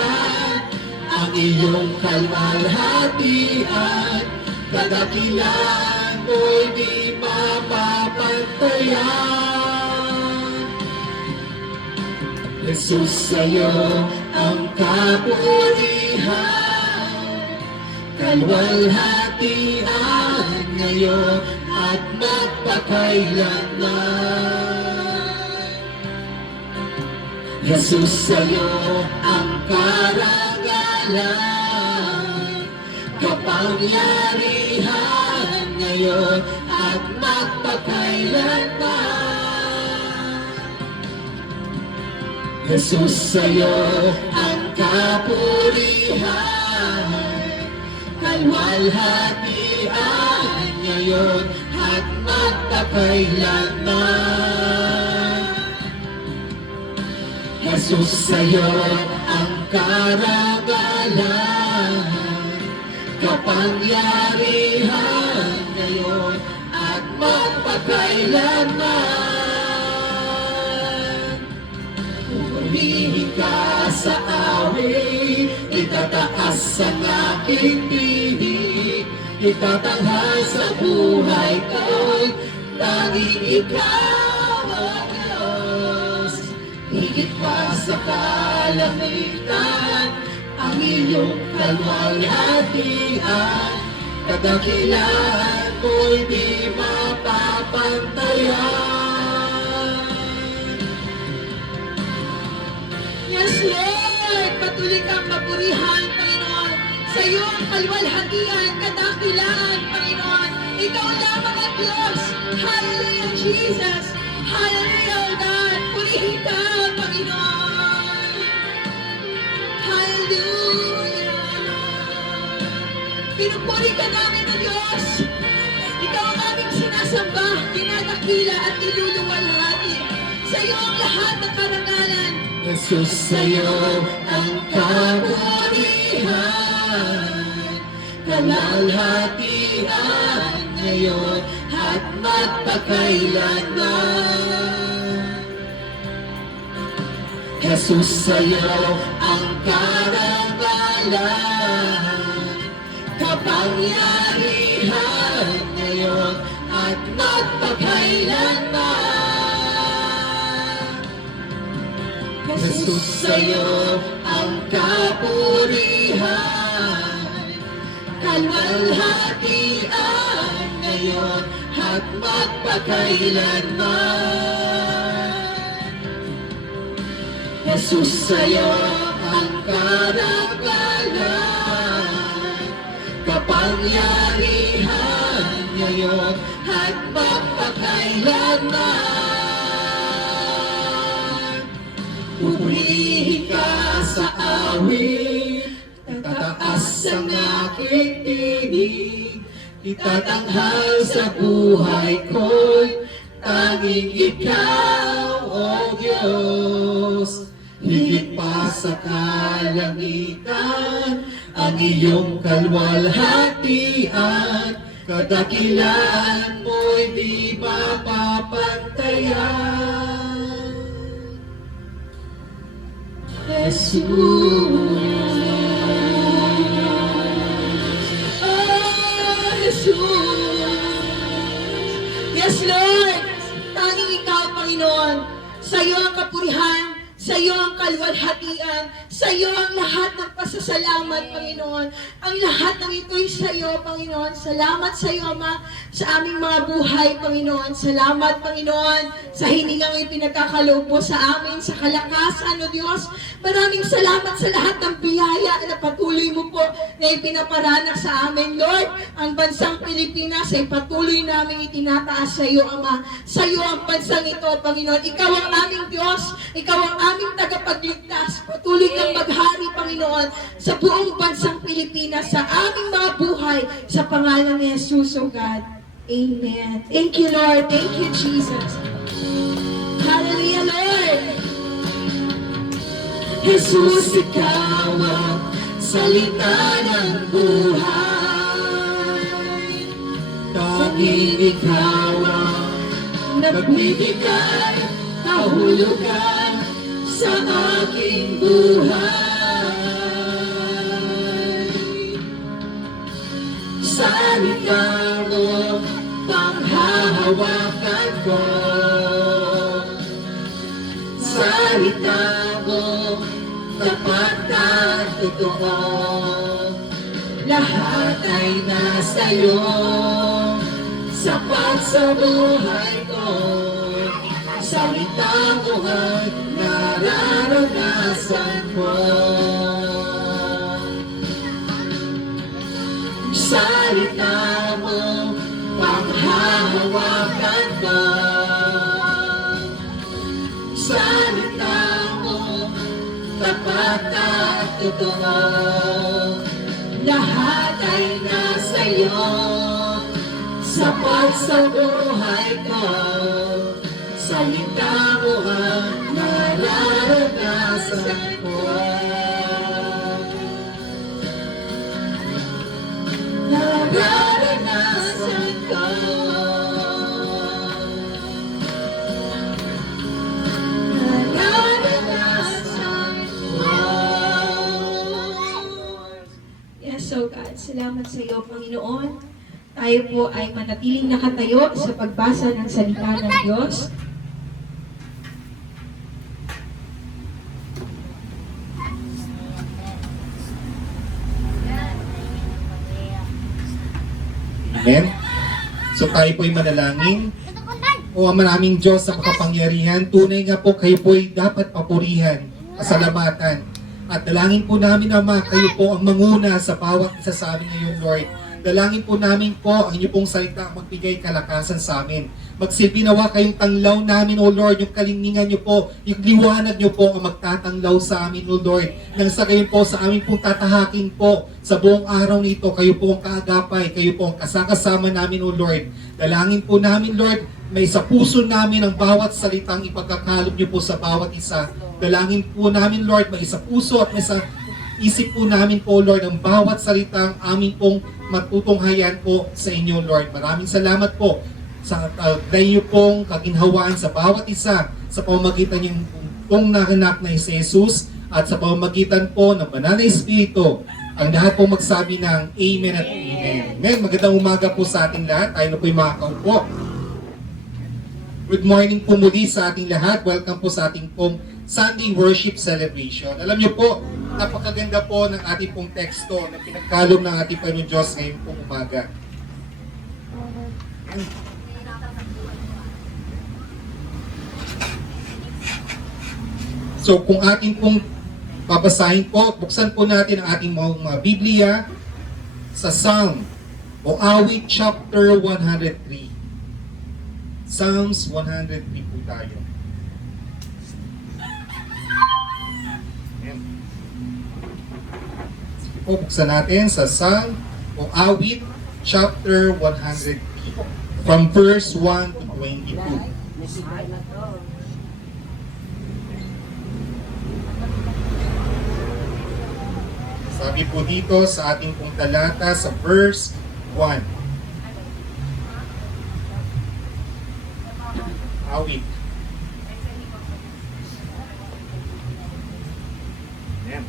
ang iyong kalwalhatian, kadakilan mo'y di mapapantayan. Jesus, sa'yo ang kapurihan, kalwalhatian ngayon at magpakailanman. Jesus, sa'yo ang karangalan, kapangyarihan ngayon at magpakailanman. Jesus, sa'yo ang kapurihan, kalwalhatian ngayon at magpakailanman. Jesus, sa'yo ang karangalan, kapangyarihan ngayon at magpakailanman. Pupurihin ka sa awit, itataas ang aking tinig, itatanghal sa buhay ko'y tanging ikaw, O Diyos. Higit pa sa kalangitan, ang iyong kalwalhatian, kadakilaan mo'y di mapapantayan. Yes, Lord! Patuloy kang mapurihan, Panginoon. Sa iyo ang kalwalhatian, kadakilaan, Panginoon. Ikaw lamang ang Diyos. Hallelujah, Jesus. Hallelujah, O God. Purihin ka, Panginoon. Hallelujah. Pinupuri ka namin, O Diyos. Ikaw ang aming sinasamba, dinadakila at iluluwalhati. Sa iyo ang lahat ng karangalan. Jesus, sa'yo ang kapurihan, kalwalhatian ngayon at magpakailanman. Jesus, sa'yo ang karangalan, kapangyarihan ngayon at magpakailanman. Jesus, sa'yo ang kapurihan, kalwalhatian ngayon at magpakailanman. Jesus, sa'yo ang karangalan, kapangyarihan ngayon at magpakailanman. Pupurihin ka sa awit, itataas ang aking tinig, itatanghal sa buhay ko'y tanging ikaw, O Diyos. Higit pa sa kalangitan, ang iyong kalwalhatian, kadakilaan mo'y di mapapantayan. Jesus, Oh, Jesus. Yes, Lord. Tanging ikaw, Panginoon. Sa iyo ang kapurihan, sa iyo ang kalwalhatian, sa iyo ang lahat ng pasasalamat, Panginoon. Ang lahat ng ito'y sa iyo, Panginoon. Salamat sa iyo, Ama, sa aming mga buhay, Panginoon. Salamat, Panginoon, sa hiningang ipinagkakaloob mo sa amin, sa kalakasan, O Diyos. Maraming salamat sa lahat ng biyaya na patuloy mo po na ipinaparanak sa amin, Lord. Ang bansang Pilipinas ay patuloy namin itinataas sa iyo, Ama. Sa iyo ang bansang ito, Panginoon. Ikaw ang aming Diyos. Ikaw ang aming tagapagligtas. Patuloy kang maghari, Panginoon, sa buong bansang Pilipinas, sa aming mga buhay, sa pangalan ni Jesus, O God. Amen. Thank you, Lord. Thank you, Jesus. Hallelujah, Lord. Jesus, ikaw ang salita ng buhay. Tanging ikaw ang nagbibigay kahulugan sa aking buhay. Salita mo, panghahawakan ko. Salita mo, tapat at totoo. Lahat ay nasa iyo, sapat sa buhay ko. Salita mo ay nararanasan ko. Salita mo, panghahawakan ko. Salita mo, tapat at totoo. Lahat ay nasa iyo, sapat sa buhay ko. Salita mo ang nararanasan ko. Nararanasan ko. Yes, so God, salamat sa iyo, Panginoon. Tayo po ay manatiling nakatayo sa pagbasa ng salita ng Diyos. Amen? So tayo po'y manalangin. O maraming Diyos sa makapangyarihan, tunay nga po kayo po'y dapat papurihan, pasalamatan. At dalangin po namin, Ama, kayo po ang manguna sa bawat isa sa amin ngayon, Lord. Dalangin po namin po ang inyo pong salita magbigay kalakasan sa amin. Magsilbi nawa kayong tanglaw namin, O Lord, yung kalingningan nyo po, yung liwanag nyo po ang magtatanglaw sa amin, O Lord. Nang sa gayon po sa amin pong tatahakin po sa buong araw nito, kayo po ang kaagapay, kayo po ang kasakasama namin, O Lord. Dalangin po namin, Lord, may sa puso namin ang bawat salitang ipagkakalog nyo po sa bawat isa. Dalangin po namin, Lord, may sa puso at may sa isip po namin po, Lord, ang bawat salitang amin pong matutunghayan po sa inyo, Lord. Maraming salamat po sa dahil pong kaginhawaan sa bawat isa sa pamamagitan ng pong nahanak na si Jesus at sa pamamagitan po ng Banal na Espiritu. Ang lahat pong magsabi ng Amen at Amen. Amen. Magandang umaga po sa ating lahat. Tayo na po'y makakaupo. Good morning po muli sa ating lahat. Welcome po sa ating pong Sunday Worship Celebration. Alam niyo po, napakaganda po ng ating pong teksto na pinagkaloob ng ating Panginoon Diyos ngayon pong umaga. So kung ating pong babasahin po, buksan po natin ang ating mga Biblia sa Psalm o Awit chapter 103. Psalms 103 po tayo. Po, buksan natin sa Psalm o Awit chapter 103 from verse 1 to 22. Sabi po dito sa ating pong talata sa verse 1. Awit. Ayan.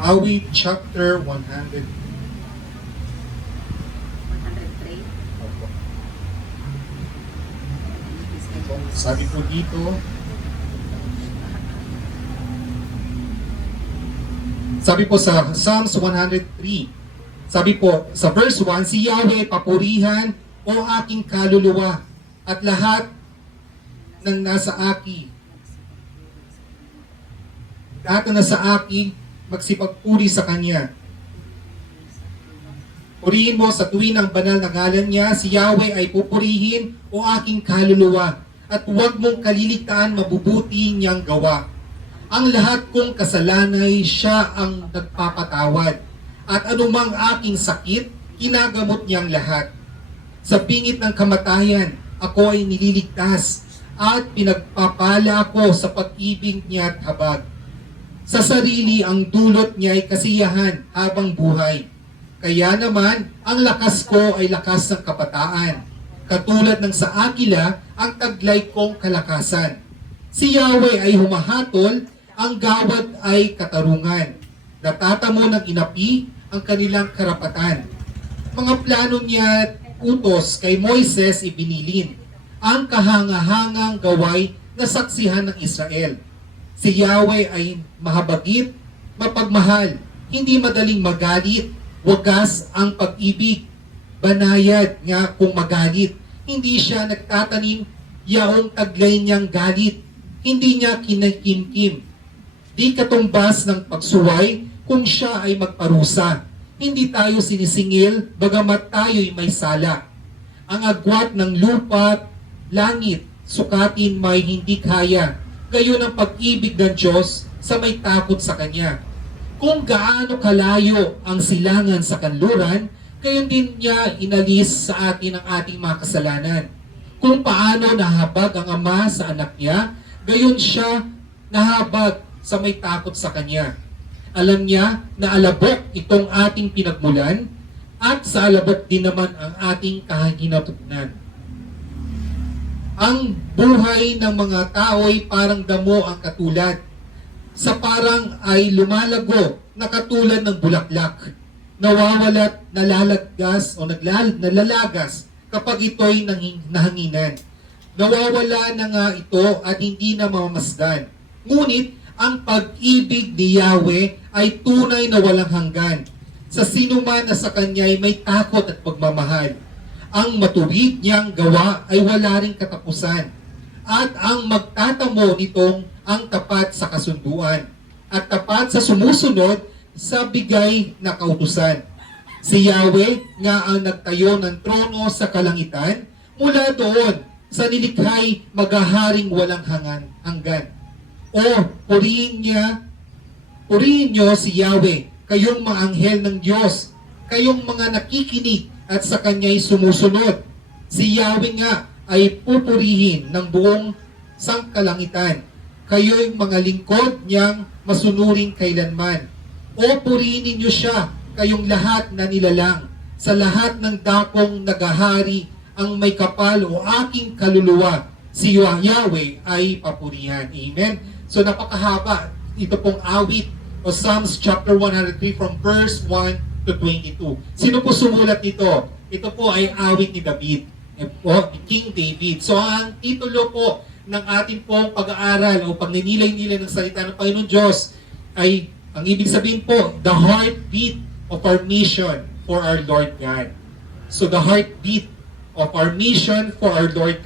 Awit chapter 100. 103. Opo. Sabi po dito, sabi po sa Psalms 103, sabi po sa verse 1, si Yahweh papurihan o aking kaluluwa at lahat ng nasa aki. Lahat na nasa aki, magsipagpuri sa Kanya. Purihin mo sa tuwing ang banal na ngalan niya, si Yahweh ay pupurihin o aking kaluluwa at huwag mong kaliligtaan mabubuti niyang gawa. Ang lahat kong kasalanay, siya ang nagpapatawad. At anumang aking sakit, kinagamot niyang lahat. Sa bingit ng kamatayan, ako ay nililigtas at pinagpapala ako sa pag-ibig niya at habag. Sa sarili ang dulot niya ay kasiyahan habang buhay. Kaya naman, ang lakas ko ay lakas ng kabataan. Katulad ng sa akila, ang taglay kong kalakasan. Si Yahweh ay humahatol, ang gawad ay katarungan. Natatamo ng inapi ang kanilang karapatan. Mga plano niya utos kay Moises ibinilin. Ang kahangahangang gaway na saksihan ng Israel. Si Yahweh ay mahabagit, mapagmahal, hindi madaling magalit, wagas ang pag-ibig, banayad nga kung magalit. Hindi siya nagtatanim yaong taglay niyang galit. Hindi niya kinakimkim. Di katumbas ng pagsuway kung siya ay magparusa. Hindi tayo sinisingil, bagamat tayo'y may sala. Ang agwat ng lupa at langit, sukatin may hindi kaya. Gayon ang pag-ibig ng Diyos sa may takot sa Kanya. Kung gaano kalayo ang silangan sa kanluran, gayon din niya inalis sa atin ang ating mga kasalanan. Kung paano nahabag ang Ama sa anak niya, gayon siya nahabag sa may takot sa Kanya. Alam niya na alabok itong ating pinagmulan at sa alabok din naman ang ating kahinatunan. Ang buhay ng mga tao ay parang damo ang katulad. Sa parang ay lumalago na katulad ng bulaklak. Nawawalat, nalalaggas o nalalagas kapag ito'y nahanginan. Nawawala na nga ito at hindi na mamamasdan. Ngunit ang pag-ibig ni Yahweh ay tunay na walang hanggan. Sa sino man na sa Kanya'y may takot at pagmamahal. Ang matuwid niyang gawa ay wala ring katapusan. At ang magtatamo nitong ang tapat sa kasunduan. At tapat sa sumusunod sa bigay na kautusan. Si Yahweh nga ang nagtayo ng trono sa kalangitan, mula doon sa nilikhay maghaharing walang hanggan. O purihin niyo si Yahweh, kayong mga anghel ng Diyos, kayong mga nakikinig at sa Kanya'y sumusunod. Si Yahweh nga ay pupurihin ng buong sangkalangitan. Kayo'y mga lingkod niyang masunuring kailanman. O purihin niyo siya, kayong lahat na nilalang, sa lahat ng dakong nagahari ang may kapal o aking kaluluwa. Si Yahweh ay papurihan. Amen? So napakahaba ito pong awit o Psalms chapter 103 from verse 1 to 22. Sino po sumulat nito? Ito po ay awit ni David, ni King David. So ang titulo po ng ating pong pag-aaral o pagninilay-nilay ng salita ng Panginoon Diyos ay, ang ibig sabihin po, the heartbeat of our mission for our Lord God. So the heartbeat of our mission for our Lord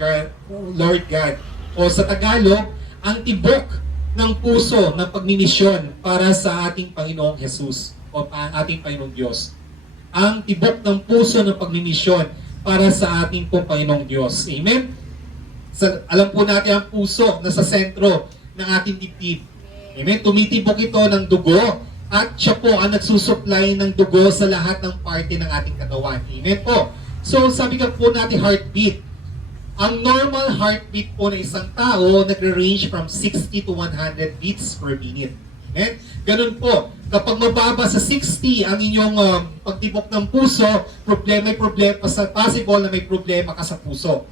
God. O sa Tagalog, ang tibok ng puso ng pagmimisyon para sa ating Panginoong Jesus o ating Panginoong Diyos. Ang tibok ng puso ng pagmimisyon para sa ating pong Panginoong Diyos. Amen? Alam po natin ang puso na sa sentro ng ating dibdib. Amen? Tumitibok ito ng dugo at siya po ang nagsusupply ng dugo sa lahat ng parte ng ating katawan. Amen po? So sabi ka po natin heartbeat. Ang normal heartbeat po ng isang tao nagre-range from 60 to 100 beats per minute. Amen? Ganun po. Kapag mababa sa 60 ang inyong pagtibok ng puso, may problema possible na may problema ka sa puso.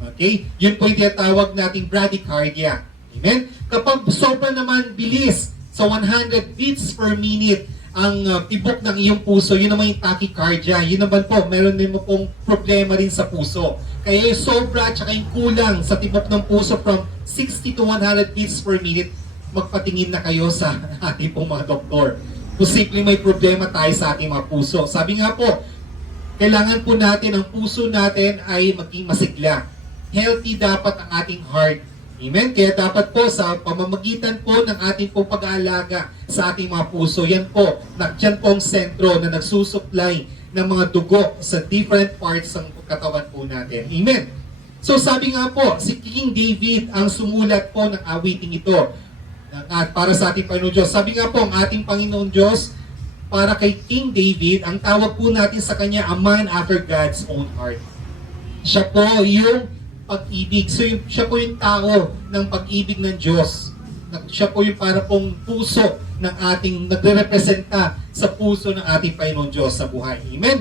Okay? Yun po yung tinatawag nating bradycardia. Amen? Kapag sobra naman bilis sa 100 beats per minute ang tibok ng iyong puso, yun naman yung tachycardia. Yun naman po, meron din mo pong problema rin sa puso. Kaya yung sobra at saka yung kulang sa tibok ng puso from 60 to 100 beats per minute, magpatingin na kayo sa ating pong mga doktor. Posibleng may problema tayo sa ating mga puso. Sabi nga po, kailangan po natin, ang puso natin ay maging masigla. Healthy dapat ang ating heart. Amen? Kaya dapat po sa pamamagitan po ng ating pong pag-aalaga sa ating mga puso, yan po, dyan po ang sentro na nagsusupply ng mga dugo sa different parts ng katawan po natin. Amen? So sabi nga po, si King David ang sumulat po ng awiting ito at para sa ating Panginoon Diyos. Sabi nga po, ang ating Panginoon Diyos, para kay King David, ang tawag po natin sa kanya, a man after God's own heart. Siya po yung pag-ibig. So siya po yung tao ng pag-ibig ng Diyos. Siya po yung para pong puso ng ating, nagre-representa sa puso ng ating Panginoon Diyos sa buhay. Amen?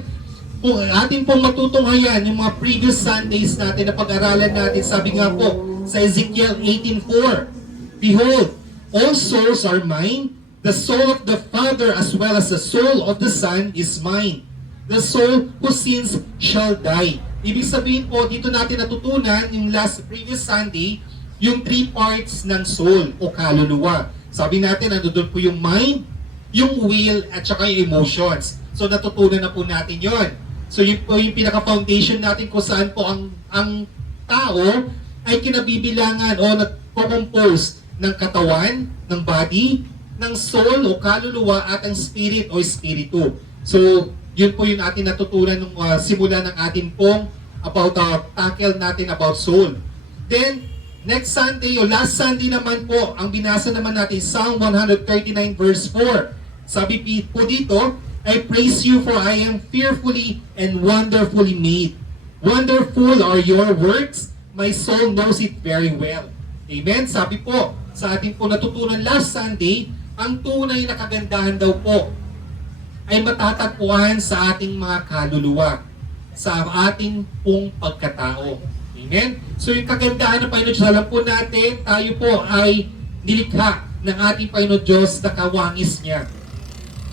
Kung ating pong matutunghayan yung mga previous Sundays natin na pag-aralan natin, sabi nga po sa Ezekiel 18:4, behold, all souls are mine, the soul of the Father as well as the soul of the Son is mine. The soul who sins shall die. Ibig sabihin po, dito natin natutunan yung previous Sunday, yung 3 parts ng soul o kaluluwa. Sabi natin, nandun po yung mind, yung will, at saka yung emotions. So natutunan na po natin yon. So yun po yung pinaka-foundation natin kung saan po ang tao ay kinabibilangan o nagpo-compose ng katawan, ng body, ng soul o kaluluwa at ang spirit o espiritu. So, yun po yung ating natutunan nung simula ng atin pong about tackle natin about soul. Then, next Sunday o last Sunday naman po, ang binasa naman natin, Psalm 139 verse 4. Sabi po dito, I praise you for I am fearfully and wonderfully made. Wonderful are your works, my soul knows it very well. Amen? Sabi po, sa ating po natutunan last Sunday, ang tunay na kagandahan daw po ay matatagpuan sa ating mga kaluluwa, sa ating pong pagkatao. Amen? So yung kagandahan ng Panginoon Diyos, alam po natin, tayo po ay nilikha ng ating Panginoon Diyos na kawangis niya.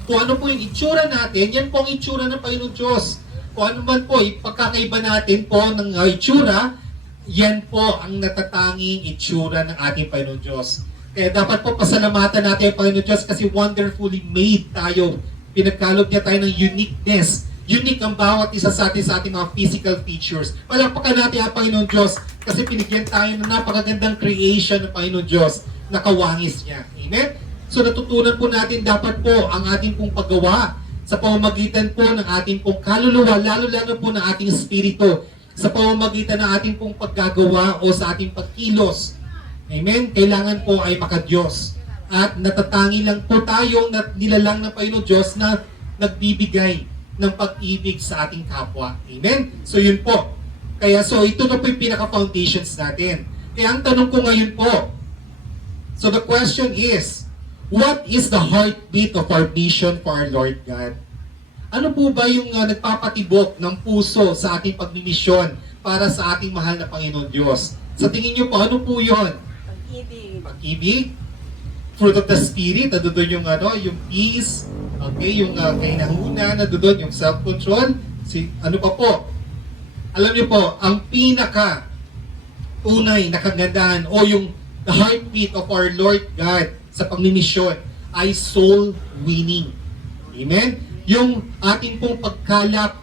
Kung ano po yung itsura natin, yan po ang itsura ng Panginoon Diyos. Kung ano man po, ipagkakaiba natin po ng itsura, yan po ang natatanging itsura ng ating Panginoon Diyos. Kaya dapat po pasalamatan natin ang Panginoon Diyos kasi wonderfully made tayo. Pinagkalog niya tayo ng uniqueness. Unique ang bawat isa sa ating mga physical features. Palakpakan natin ang Panginoon Diyos kasi pinigyan tayo ng napakagandang creation ng Panginoon Diyos na kawangis niya. Amen? So natutunan po natin dapat po ang ating pong paggawa sa pamamagitan po ng ating pong kaluluwa, lalo-lalo po ng ating espiritu, sa pamamagitan ng ating pong paggagawa o sa ating pagkilos. Amen? Kailangan po ay makadiyos. At natatangi lang po tayong nilalang ng Panginoon Diyos na nagbibigay ng pag-ibig sa ating kapwa. Amen? So yun po. Kaya ito na po yung pinaka-foundations natin. Kaya ang tanong ko ngayon po, so the question is, what is the heartbeat of our mission for our Lord God? Ano po ba yung nagpapatibok ng puso sa ating pagmimisyon para sa ating mahal na Panginoon Diyos? Sa tingin niyo po, ano po yun? Pag-ibig. Pag-ibig? Fruit of the Spirit, nandoon yung yung peace, okay, yung kainahunan, nandoon yung self-control. Ano pa po? Alam niyo po, ang pinaka tunay na kagandahan o yung the heartbeat of our Lord God sa pagmimisyon ay soul winning. Amen? Yung ating pong paghahanap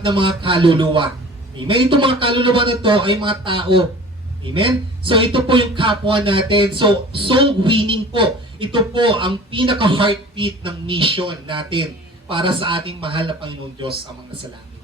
ng mga kaluluwa. Amen? Itong mga kaluluwa na ito ay mga tao. Amen? So ito po yung kapwa natin. So soul winning po. Ito po ang pinaka-heartbeat ng mission natin para sa ating mahal na Panginoon Diyos amang nasa langit.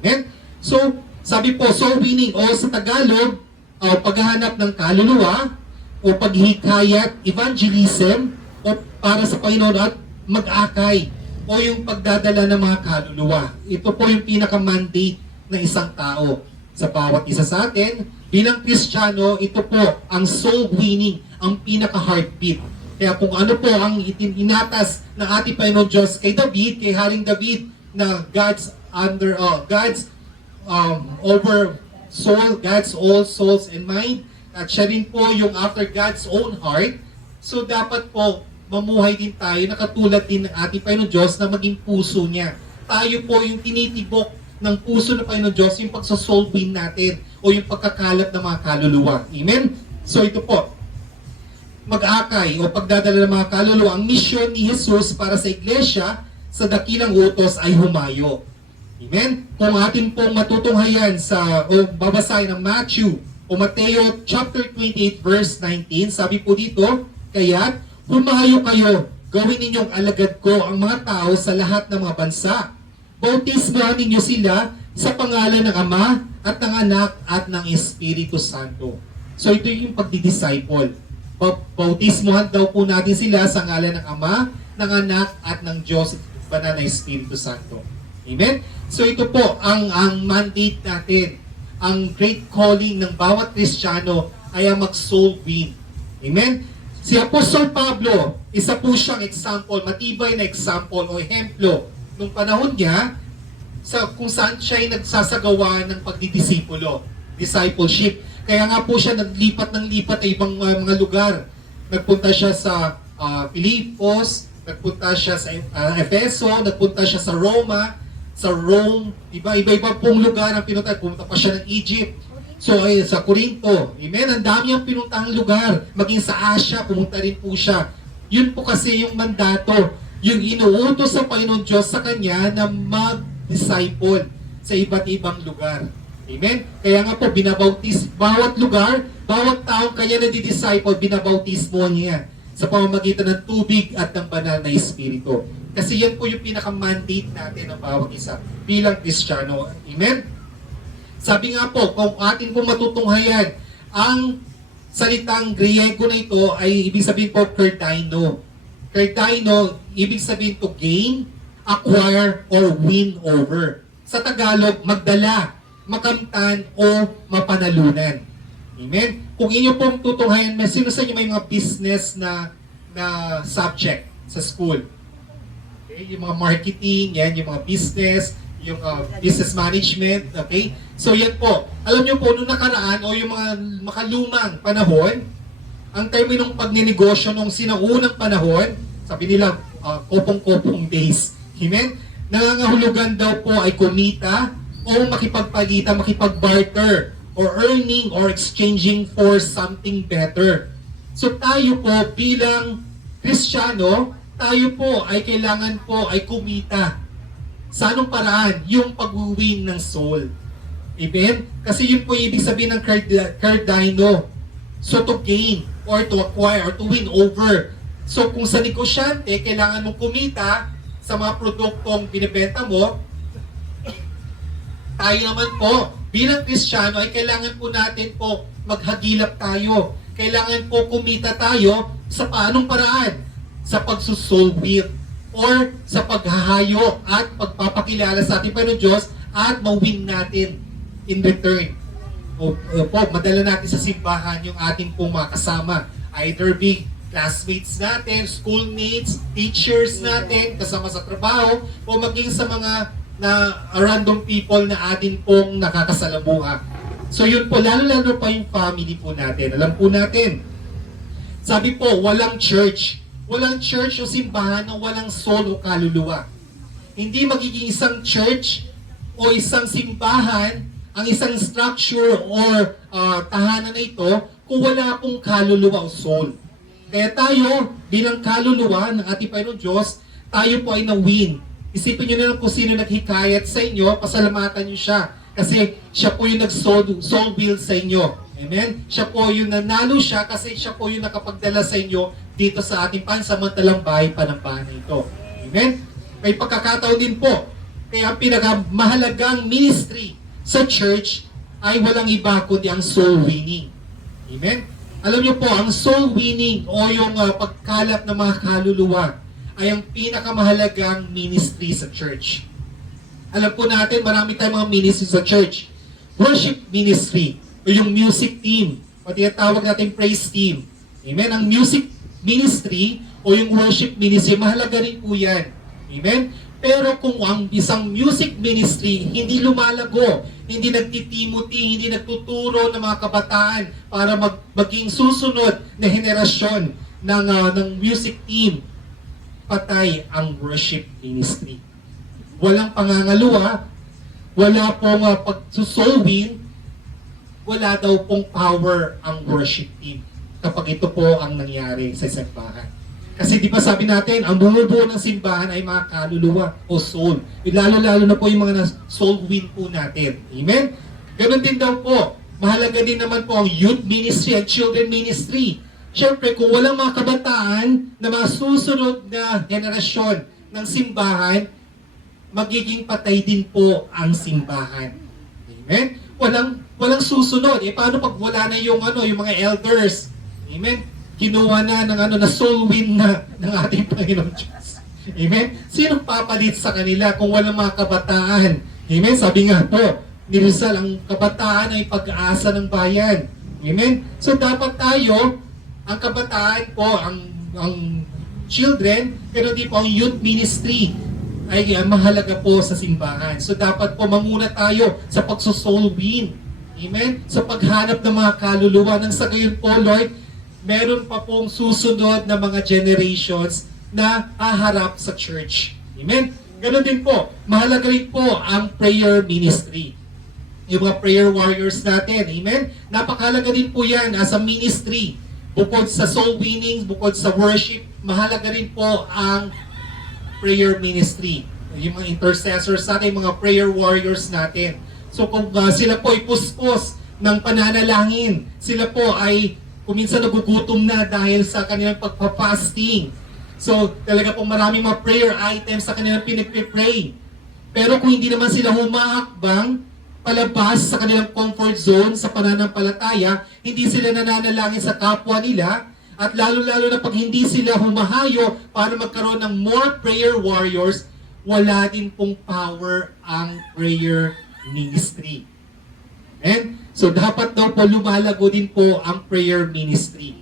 Amen? So, sabi po, soul winning o sa Tagalog, paghahanap ng kaluluwa o paghihikayat, evangelism o para sa Panginoon at mag-akay o yung pagdadala ng mga kaluluwa. Ito po yung pinaka-mandate ng isang tao. sa bawat isa sa atin. Bilang Kristiyano, ito po ang soul winning, ang pinaka-heartbeat. Kaya kung ano po ang inatas ng ating Panginoon Diyos kay David, kay Haring David, na God's over soul, God's all souls and mind, at siya rin po yung after God's own heart. So dapat po mamuhay din tayo na katulad din ng ating Panginoon Diyos na maging puso niya. Tayo po yung tinitibok ng puso ng Panginoon Diyos, yung pagsasoul win natin o yung pagkakalap ng mga kaluluwa. Amen? So ito po, mag-akay o pagdadala ng mga kaluluwa, ang misyon ni Jesus para sa iglesia sa dakilang utos ay humayo. Amen? Kung atin pong matutunghayan o babasahin ng Matthew o Mateo chapter 28 verse 19, sabi po dito, kaya't humayo kayo, gawin ninyong alagad ko ang mga tao sa lahat ng mga bansa. Bautismohan ninyo sila sa pangalan ng Ama at ng Anak at ng Espiritu Santo. So ito yung pagdidisciple. Bautismohan daw po natin sila sa ngalan ng Ama, ng Anak at ng Diyos Banal na Espiritu Santo. Amen? So ito po ang mandate natin. Ang great calling ng bawat Kristiyano ay ang mag-soul win. Amen? Si Apostol Pablo, isa po siyang example, matibay na example o ehemplo nung panahon niya kung saan siya ay nagsasagawa ng pagdidisipulo, discipleship. Kaya nga po siya naglipat ng lipat sa ibang mga lugar. Nagpunta siya sa Filipos, nagpunta siya sa Efeso, nagpunta siya sa Roma, sa Rome, iba-iba pong lugar ang pinunta. Pumunta pa siya ng Egypt. So sa Corinto, amen, ang dami ang pinuntang lugar. Maging sa Asia, pumunta rin po siya. Yun po kasi yung mandato, yung inuutos sa Panginoon Diyos sa kanya na mag-disciple sa iba't ibang lugar. Amen? Kaya nga po, binabautis, bawat lugar, bawat taong kanya na di-disciple, binabautismo niya sa pamamagitan ng tubig at ng banal na Espiritu. Kasi yan po yung pinaka-mandate natin ng bawat isa bilang Kristiyano. Amen? Sabi nga po, kung atin po matutunghayan, ang salitang Griego na ito ay ibig sabihin po kerdaino. Kerdaino, ibig sabihin to gain, acquire, or win over. Sa Tagalog, magdala, makamtan, o mapanalunan. Amen? Kung inyo pong tutunghayan, sino sa inyo may mga business na subject sa school? Okay? Yung mga marketing, yan, yung mga business, yung business management, okay? So yan po, alam nyo po, nung nakaraan o yung mga makalumang panahon, ang terminong pagninegosyo nung sinaunang panahon, sabi nila, kopong-kopong days. Amen? Nangangahulugan daw po ay kumita o makipagpalitan, makipagbarter, or earning or exchanging for something better. So tayo po bilang Kristiyano, tayo po ay kailangan po ay kumita. Sa anong paraan? Yung pag-win ng soul. Amen? Kasi yun po ibig sabihin ng kerdaino. So to gain, or to acquire, or to win over. So kung sa negosyante, kailangan mong kumita sa mga produktong binibenta mo, tayo naman po, bilang Kristiyano, ay kailangan po natin po maghagilap tayo. Kailangan po kumita tayo sa paanong paraan? Sa pagsusoul win or sa paghahayo at pagpapakilala sa ating Panginoon Diyos at mawin natin in return. Po, madala natin sa simbahan yung ating pong mga kasama. Either be classmates natin, schoolmates, teachers natin, kasama sa trabaho, o maging sa mga random people na atin pong nakakasalamuha. So yun po, lalo-lalo pa yung family po natin. Alam po natin, sabi po, walang church o simbahan na walang soul o kaluluwa. Hindi magiging isang church o isang simbahan, ang isang structure or tahanan na ito kung wala pong kaluluwa o soul. Kaya tayo, bilang kaluluwa ng ating Panginoon Diyos, tayo po ay na-win. Isipin nyo na lang kung sino naghikayat sa inyo, pasalamatan nyo siya. Kasi siya po yung nag-soul will sa inyo. Amen? Siya po yung nanalo siya kasi siya po yung nakapagdala sa inyo dito sa ating pansamantalang bahay panambahan na ito. Amen? May pagkakataon din po. Kaya ang pinakamahalagang ministry sa church ay walang iba kundi ang soul winning. Amen? Alam niyo po, ang soul winning o yung pagkalap ng mga kaluluwa ay ang pinakamahalagang ministry sa church. Alam po natin, marami tayong mga ministry sa church. worship ministry o yung music team o tinatawag natin praise team. Amen? Ang music ministry o yung worship ministry, mahalaga rin po yan. Amen? Pero kung ang isang music ministry hindi lumalago, hindi nagtitimuti, hindi nagtuturo ng mga kabataan para maging susunod na henerasyon ng music team, patay ang worship ministry. Walang pangangaluwa, wala pong pagsusolwin, wala daw pong power ang worship team kapag ito po ang nangyari sa simbahan. Kasi di ba sabi natin, ang bumubuo ng simbahan ay mga kaluluwa o soul. Lalo-lalo na po yung mga soul win po natin. Amen? Ganon din daw po. Mahalaga din naman po ang youth ministry at children ministry. Siyempre, kung walang mga kabataan na mga susunod na henerasyon ng simbahan, magiging patay din po ang simbahan. Amen? Walang susunod. Paano pag wala na yung mga elders? Amen? Kinuha na na soul win na ng ating Panginoon Diyos. Amen? Sinong papalit sa kanila kung walang mga kabataan? Amen? Sabi nga po, ni Rizal, ang kabataan ay pag-asa ng bayan. Amen? So dapat tayo, ang kabataan po, ang children, pero di po ang youth ministry ay mahalaga po sa simbahan. So dapat po manguna tayo sa pagsusoul win. Amen? Sa paghanap ng mga kaluluwa. Nang sa gayon po, Lord, meron pa pong susunod na mga generations na haharap sa church. Amen? Ganon din po, mahalaga rin po ang prayer ministry. Yung mga prayer warriors natin. Amen? Napakahalaga din po yan as a ministry. Bukod sa soul winning, bukod sa worship, mahalaga rin po ang prayer ministry. Yung mga intercessors natin, mga prayer warriors natin. So kung sila po ay puspos ng pananalangin, sila po ay kuminsan nagugutom na dahil sa kanilang pagpapasting. So, talaga pong maraming mga prayer items sa kanilang pinagpipray. Pero kung hindi naman sila humahakbang palabas sa kanilang comfort zone sa pananampalataya, hindi sila nananalangin sa kapwa nila, at lalo-lalo na pag hindi sila humahayo para magkaroon ng more prayer warriors, wala din pong power ang prayer ministry. Amen? So dapat daw po lumalago din po ang prayer ministry.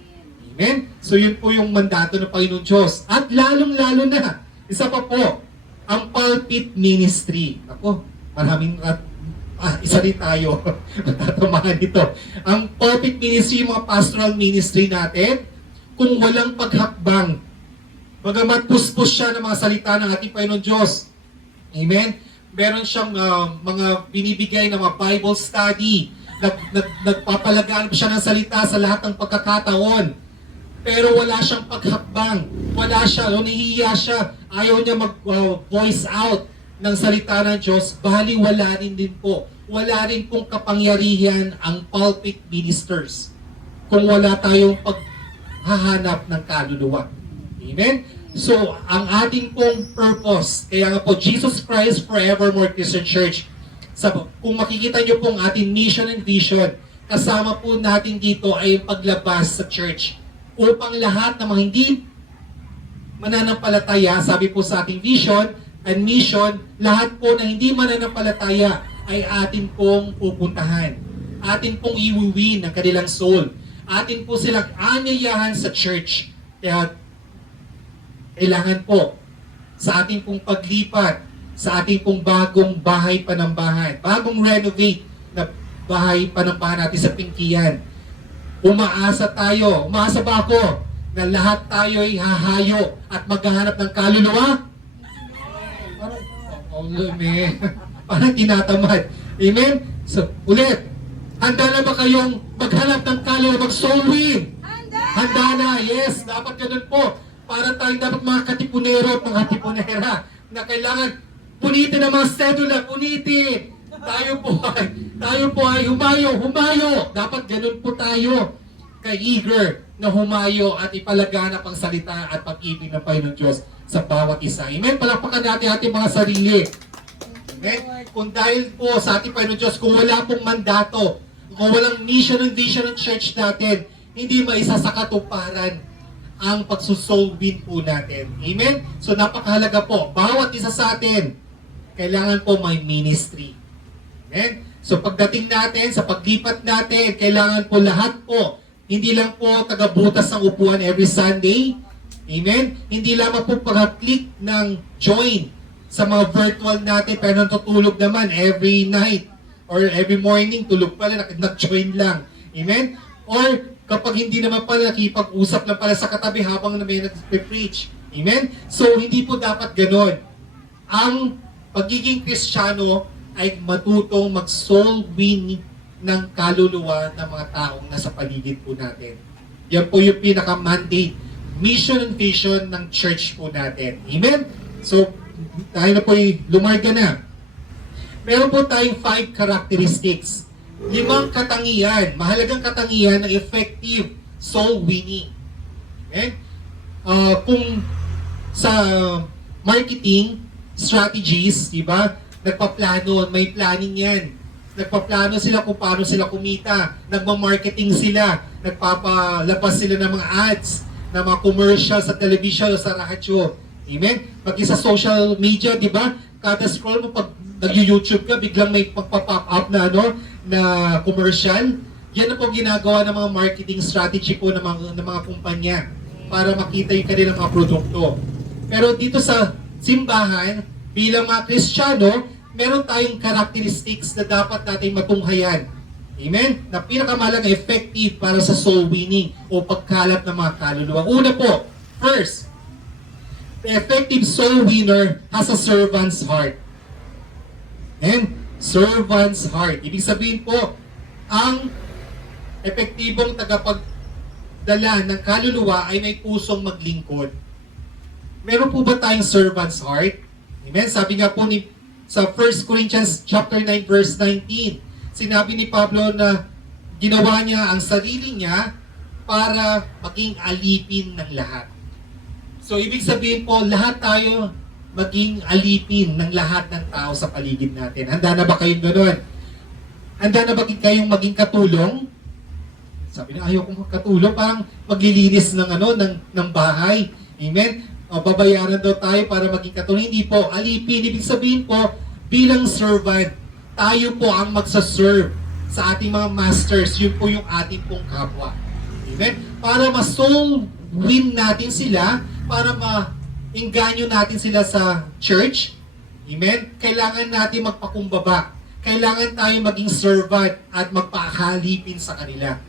Amen? So yun po yung mandato ng Panginoon Diyos. At lalong-lalo na, isa pa po, ang pulpit ministry. Ako, maraming, isa rin tayo, matatamahan dito. Ang pulpit ministry, yung mga pastoral ministry natin, kung walang paghakbang, bagamat puspos siya ng mga salita ng ating Panginoon Diyos. Amen? Meron siyang mga binibigay na mga Bible study, nagpapalagaan siya ng salita sa lahat ng pagkakataon. Pero wala siyang paghakbang, wala siya, nahihiya siya, ayaw niya mag-voice out ng salita ng Diyos, bali wala rin din po. Wala rin pong kapangyarihan ang pulpit ministers kung wala tayong paghahanap ng kaluluwa. Amen? So, ang ating pong purpose, kaya nga po, Jesus Christ Forevermore Christian Church, kung makikita nyo pong ating mission and vision, kasama po natin dito ay yung paglabas sa church upang lahat ng mga hindi mananampalataya, sabi po sa ating vision and mission, lahat po na hindi mananampalataya ay atin pong pupuntahan. Atin pong iwiwin ng kanilang soul. Atin po silang anyayahan sa church. Kaya kailangan po sa ating pong paglipat, sa ating pong bagong bahay panambahan, bagong renovate na bahay panambahan natin sa Pingkian. Umaasa tayo, umaasa ba ako na lahat tayo ay hahayo at maghahanap ng kaluluwa? Parang tinatamad. Amen? So, ulit, handa na ba kayong maghanap ng kaluluwa, mag-soul win? Handa na, yes, dapat ganun po. Para tayong dapat mga katipunero at mga tipunera na kailangan punitin ang mga sedula, punitin. Tayo po ay humayo. Dapat ganun po tayo ka-eager na humayo at ipalaganap ang salita at pag-ibig ng Panginoon Diyos sa bawat isa. Amen? Palakpakan natin ating mga sarili. Amen? Kung dahil po sa ating Panginoon Diyos, kung wala pong mandato, kung walang mission and vision ng church natin, hindi maisa sa katuparan ang pagsusoul win po natin. Amen? So napakahalaga po. Bawat isa sa atin, kailangan po may ministry. Amen? So pagdating natin, sa paglipat natin, kailangan po lahat po, hindi lang po tagabutas ng upuan every Sunday. Amen? Hindi lamang po pag-click ng join sa mga virtual natin, pero natutulog naman every night or every morning, tulog pala, nag-join lang. Amen? Or kapag hindi naman pala, nakipag-usap lang pala sa katabi habang may nag-preach. Amen? So hindi po dapat ganon. Ang pagiging Kristiyano ay matutong mag-soul win ng kaluluwa ng mga taong nasa paligid po natin. Yan po yung pinaka-mandate, mission and vision ng church po natin. Amen? So, tayo na po lumarga na. Meron po tayong 5 characteristics. 5 katangian, mahalagang katangian ng effective soul winning. Amen? Kung sa marketing strategies, di ba? Nagpaplano, may planning yan. Nagpaplano sila kung paano sila kumita. Nagmamarketing sila. Nagpapalabas sila ng mga ads, ng mga commercial sa television o sa radyo. Amen? Pag sa social media, di ba? Kada scroll mo, pag nag-YouTube ka, biglang may pagpa-pop up na, na commercial. Yan na po ginagawa ng mga marketing strategy po ng mga kumpanya para makita yung kanilang mga produkto. Pero dito sa simbahan, bilang mga Kristiyano, meron tayong characteristics na dapat natin matunghayan. Amen? Na pinakamahalaga effective para sa soul winning o pagkalap ng mga kaluluwa. Una po, first, the effective soul winner has a servant's heart. And servant's heart. Ibig sabihin po, ang epektibong tagapagdala ng kaluluwa ay may pusong maglingkod. Meron po ba tayong servant's heart? Amen? Sabi nga po sa 1 Corinthians chapter 9 verse 19, sinabi ni Pablo na ginawa niya ang sarili niya para maging alipin ng lahat. So ibig sabihin po, lahat tayo maging alipin ng lahat ng tao sa paligid natin. Handa na ba kayong gano'n? Handa na ba kayong maging katulong? Sabi na, ayaw kong katulong, parang maglilinis ng bahay. Amen? O, babayaran daw tayo para maging katulong. Hindi po, alipin. Ibig sabihin po, bilang servant, tayo po ang magsaserve sa ating mga masters. Yun po yung ating pong kapwa. Amen? Para ma-soul win natin sila, para ma-inganyo natin sila sa church. Amen? Kailangan natin magpakumbaba. Kailangan tayo maging servant at magpahalipin sa kanila.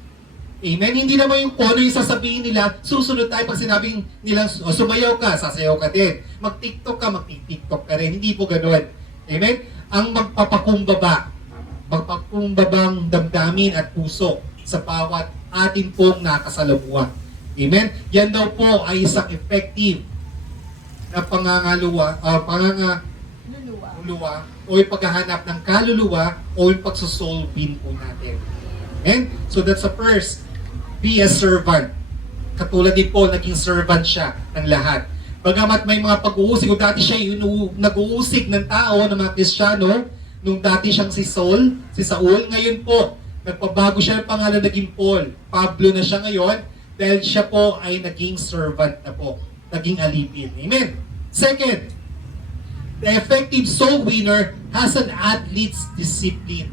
Amen? Hindi naman yung kung ano yung sasabihin nila, susunod tayo pag sinabing nilang sumayaw ka, sasayaw ka din. Mag-TikTok ka, mag-TikTok ka rin. Hindi po ganoon. Amen? Ang magpapakumbabang damdamin at puso sa bawat atin pong nakasalamuha. Amen? Yan daw po ay isang effective na pangangalawa o yung paghahanap ng kaluluwa o yung pagsusoul win po natin. Amen? So that's the first. Be a servant. Katulad din po, naging servant siya ng lahat. Bagamat may mga pag-uusig, o dati siya yung nag-uusig ng tao, ng mga Kristiyano, nung dati siyang si Saul, ngayon po, nagpabago siya ng pangalan, naging Paul. Pablo na siya ngayon, dahil siya po ay naging servant na po, naging alipin. Amen? Second, the effective soul winner has an athlete's discipline.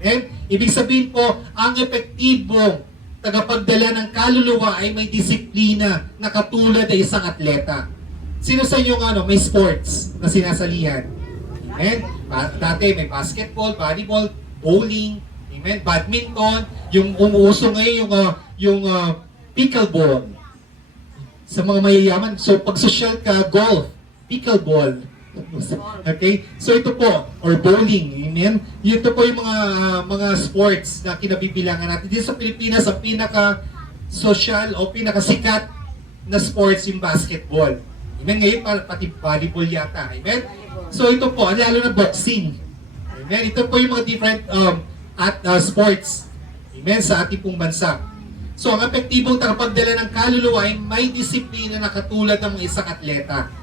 Amen? Ibig sabihin po, ang epektibong tagapagdala ng kaluluwa ay may disiplina na katulad ng isang atleta. Sino sa inyo may sports na sinasalihan? Amen? Dati may basketball, volleyball, bowling, amen, badminton, yung umuuso ngayon yung pickleball. Sa mga mayayaman, so pag social ka, golf, pickleball. Okay? So ito po, or bowling, amen? Ito po yung mga sports na kinabibilangan natin. Dito sa Pilipinas, ang pinaka-social o pinaka-sikat na sports yung basketball. Amen? Ngayon, pati volleyball yata. Amen? So ito po, lalo na boxing. Amen? Ito po yung mga different sports. Amen? Sa ating pong bansa. So ang epektibong tagapagdala ng kaluluwa ay may disiplina na katulad ng mga isang atleta.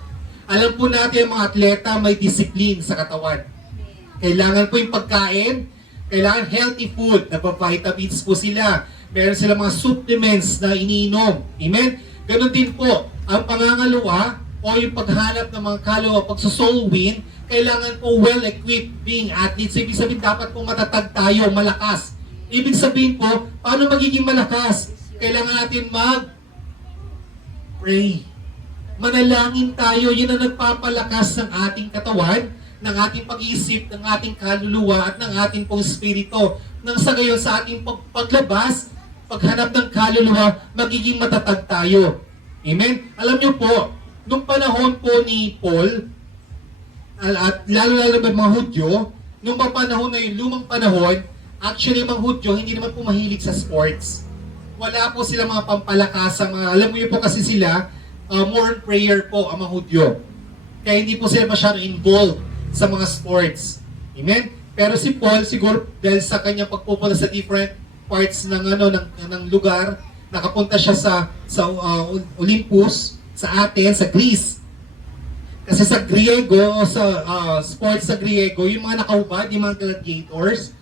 Alam po natin ang mga atleta may disiplina sa katawan. Kailangan po yung pagkain, kailangan healthy food, nagpa-vitamins po sila. Meron sila mga supplements na iniinom. Amen? Ganon din po, ang pangangalawa o yung paghanap ng mga kaluluwa, pagsusoul win, kailangan po well-equipped being athletes. So, ibig sabihin, dapat po matatag tayo, malakas. Ibig sabihin po, paano magiging malakas? Kailangan natin mag-pray. Manalangin tayo, yun ang nagpapalakas ng ating katawan, ng ating pag-iisip, ng ating kaluluwa, at ng ating pong espiritu. Nang sa gayon sa ating paglabas, paghanap ng kaluluwa, magiging matatag tayo. Amen? Alam niyo po, nung panahon po ni Paul, at lalo-lalo ba mga Hudyo, nung mga panahon na yun, lumang panahon, actually mga Hudyo, hindi naman po mahilig sa sports. Wala po sila mga pampalakas, alam mo yun po kasi sila, more on prayer po ang mga Hudyo. Kaya hindi po sila masyadong involved sa mga sports. Amen? Pero si Paul, siguro dahil sa kanyang pagpupunta sa different parts ng lugar, nakapunta siya sa Olympus, sa Athens, sa Greece. Kasi sa Griego, o sa sports sa Griego, yung mga nakahubad, yung mga gladiators,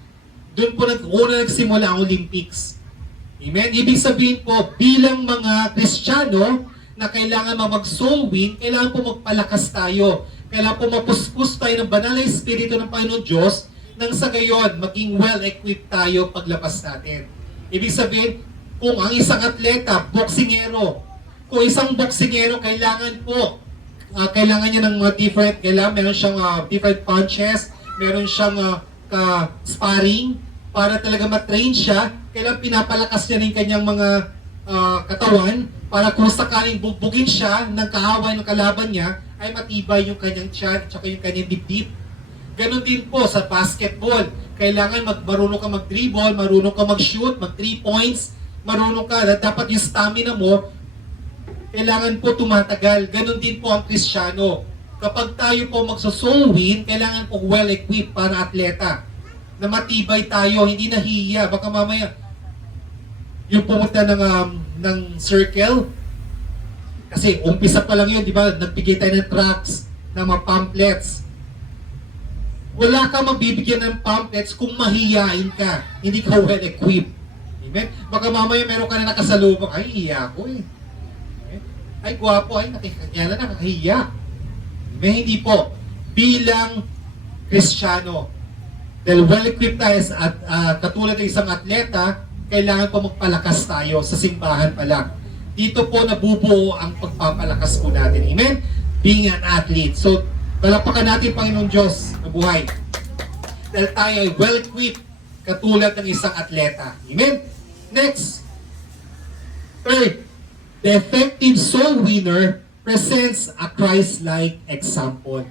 doon po nagsimula ang Olympics. Amen? Ibig sabihin po, bilang mga Kristiyano, na kailangan mag-soul win, kailangan po magpalakas tayo. Kailangan po mapuspos tayo ng banal na espiritu ng Panginoon Diyos, nang sa gayon, maging well-equipped tayo paglabas natin. Ibig sabihin, kung ang isang atleta, boksingero, kung isang boksingero, kailangan niya ng mga meron siyang different punches, meron siyang sparring, para talaga matrain siya, kailangan pinapalakas niya rin kanyang mga katawan, para kung sakaling bubugin siya ng kaaway ng kalaban niya, ay matibay yung kanyang tiyan, tsaka yung kanyang dibdib. Ganon din po sa basketball. Kailangan marunong ka mag-dribble, marunong ka mag-shoot, mag-3 points, marunong ka, dapat yung stamina mo, kailangan po tumatagal. Ganon din po ang Kristiyano. Kapag tayo po magso-soul win, kailangan po well-equipped para atleta. Na matibay tayo, hindi nahihiya. Baka mamaya, yung pumunta ng circle, kasi umpisa pa lang yun, di ba? Nagbigay tayo ng tracts, ng mga pamphlets. Wala ka mabibigyan ng pamphlets kung mahihiyain ka, hindi ka well-equipped. Amen? Baka mamaya meron ka na nakasalubong, ay, hiya ko eh. Ay, gwapo, ay, nakakahiya. Amen? Hindi po. Bilang Kristiyano, dahil well-equipped tayo at katulad ng isang atleta, kailangan po magpalakas tayo sa simbahan pa lang. Dito po nabubuo ang pagpapalakas po natin. Amen? Being an athlete. So, palapakan natin, Panginoon Diyos, na buhay. Dahil tayo ay well-equipped, katulad ng isang atleta. Amen? Next. Third, the effective soul winner presents a Christ-like example.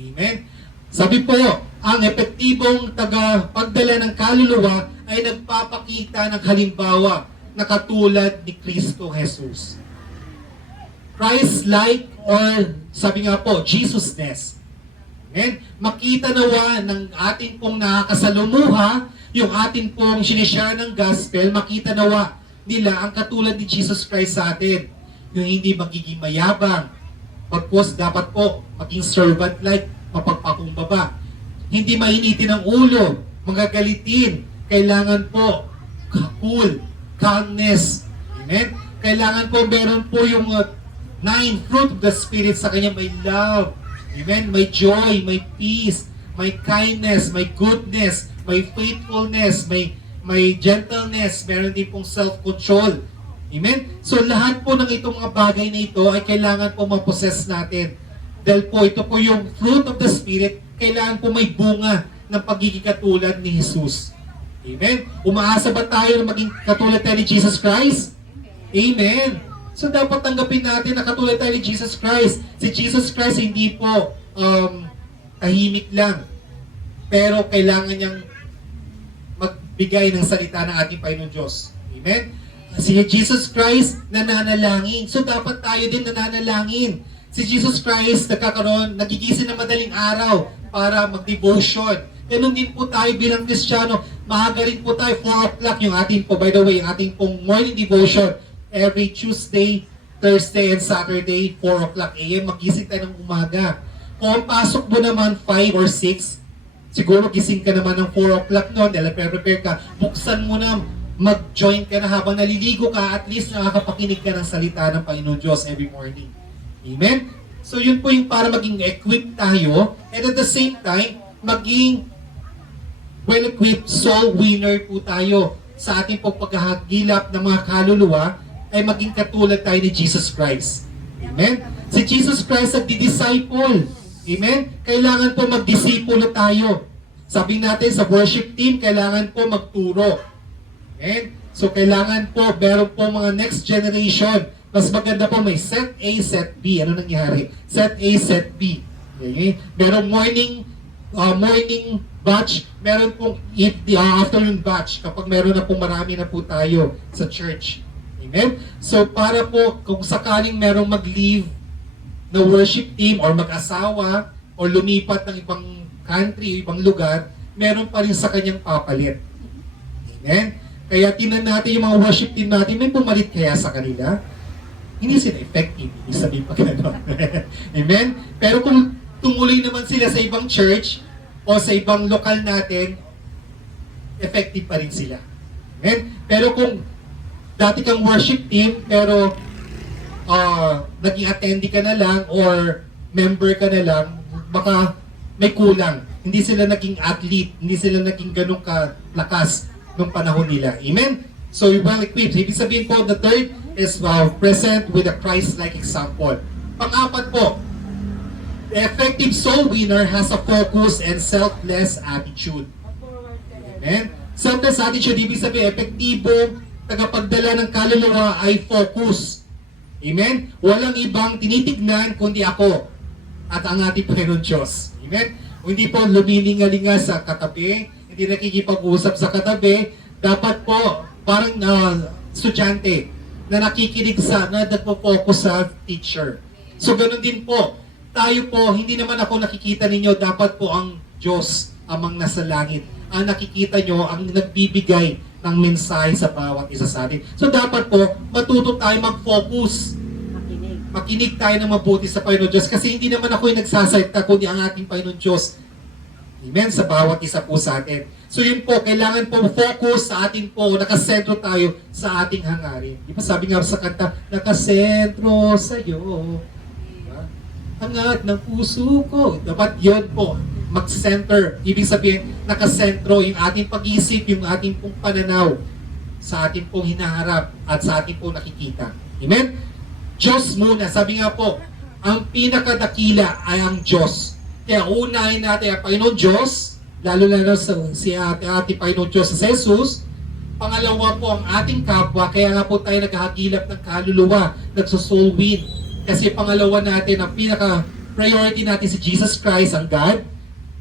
Amen? Sabi po, ang epektibong tagapagdala ng kaluluwa ay nagpapakita ng halimbawa na katulad ni Kristo Jesus. Christ-like, or sabi nga po, Jesusness. Amen? Makita nawa ng ating pong nakakasalumuha, yung ating pong sinishare ng gospel, makita nawa nila ang katulad ni Jesus Christ sa atin. Yung hindi magiging mayabang. Pagpos dapat po maging servant-like, mapagpakumbaba. Hindi mainitin ang ulo, magagalitin. Kailangan po cool, calmness. Amen? Kailangan po meron po yung 9 fruit of the Spirit sa kanya. May love. Amen? May joy, may peace, may kindness, may goodness, may faithfulness, may gentleness, meron din pong self-control. Amen? So lahat po ng itong mga bagay na ito ay kailangan po ma-possess natin. Dahil po ito po yung fruit of the Spirit, kailangan po may bunga ng pagiging katulad ni Jesus. Amen? Umaasa ba tayo na maging katulad tayo ni Jesus Christ? Amen. So dapat tanggapin natin na katulad tayo ni Jesus Christ. Si Jesus Christ hindi po tahimik lang. Pero kailangan niyang magbigay ng salita ng ating Panginoon Diyos. Amen? Si Jesus Christ nananalangin. So dapat tayo din nananalangin. Si Jesus Christ nagigising na madaling araw para mag-devotion. Ganun din po tayo bilang Kristiyano. Maaga rin po tayo, 4 o'clock yung ating po, by the way, yung ating pong morning devotion. Every Tuesday, Thursday, and Saturday, 4 o'clock a.m. Magising tayo ng umaga. Kung pasok mo naman 5 or 6, siguro gising ka naman ng 4 o'clock noon, dahil prepare ka, buksan mo na, mag-join ka na habang naliligo ka, at least nakakapakinig ka ng salita ng Panginoon Diyos every morning. Amen? So yun po yung para maging equipped tayo and at the same time, maging well-equipped soul winner po tayo sa ating pong paghahagilap ng mga kaluluwa ay maging katulad tayo ni Jesus Christ. Amen? Si Jesus Christ nagdi-disciple. Amen? Kailangan po magdisipulo tayo. Sabi natin sa worship team, kailangan po magturo. Amen? So kailangan po, meron po mga next generation. Mas maganda po may set A, set B. Ano nangyari? Set A, set B. Okay? Merong morning batch, meron pong afternoon batch kapag meron na po marami na po tayo sa church. Amen? So para po kung sakaling merong mag-leave na worship team or mag-asawa or lumipat ng ibang country, ibang lugar, meron pa rin sa kanyang papalit. Amen? Kaya tinan natin yung mga worship team natin, may pumalit kaya sa kanila? Hindi sila effective, hindi sabihin pa gano'n. Amen? Pero kung tumuloy naman sila sa ibang church o sa ibang lokal natin, effective pa rin sila. Amen? Pero kung dati kang worship team, pero naging attendee ka na lang or member ka na lang, baka may kulang. Hindi sila naging athlete, hindi sila naging ganun kalakas nung panahon nila. Amen? So, well equipped. Ibig sabihin po, the third is present with a Christ-like example. Pang-apat po, the effective soul winner has a focused and selfless attitude. Amen? Selfless attitude, ibig sabihin, epektibong tagapagdala ng kaluluwa ay focus. Amen? Walang ibang tinitignan kundi ako at ang ating Panginoon Diyos. Amen? Hindi po lumilingalinga sa katabi, hindi nakikipag-usap sa katabi, dapat po parang estudyante na nakikinig na nagpo-focus sa teacher. So ganoon din po, tayo po, hindi naman ako nakikita ninyo, dapat po ang Diyos, amang nasa langit, ang nakikita nyo, ang nagbibigay ng mensahe sa bawat isa sa atin. So dapat po, matuto tayo mag-focus. Makinig tayo ng mabuti sa Panginoon Diyos kasi hindi naman ako yung nagsasalita kundi ang ating Panginoon Diyos. Amen? Sa bawat isa po sa atin. So yun po, kailangan po focus sa atin po, nakasentro tayo sa ating hangarin. Di ba sabi nga sa kanta, nakasentro sa'yo. Diba? Hangat ng puso ko. Dapat yun po, mag-center. Ibig sabihin, nakasentro yung ating pag-isip, yung ating pong pananaw sa ating pong hinaharap at sa ating pong nakikita. Amen? Diyos muna. Sabi nga po, ang pinakadakila ay ang Diyos. Kaya unahin natin ang Panginoon Diyos, lalo na si ating Panginoon Diyos sa Jesus. Pangalawa po ang ating kapwa, kaya nga po tayo naghahagilap ng kaluluwa, nagsosoul win. Kasi pangalawa natin, ang pinaka-priority natin si Jesus Christ, ang God.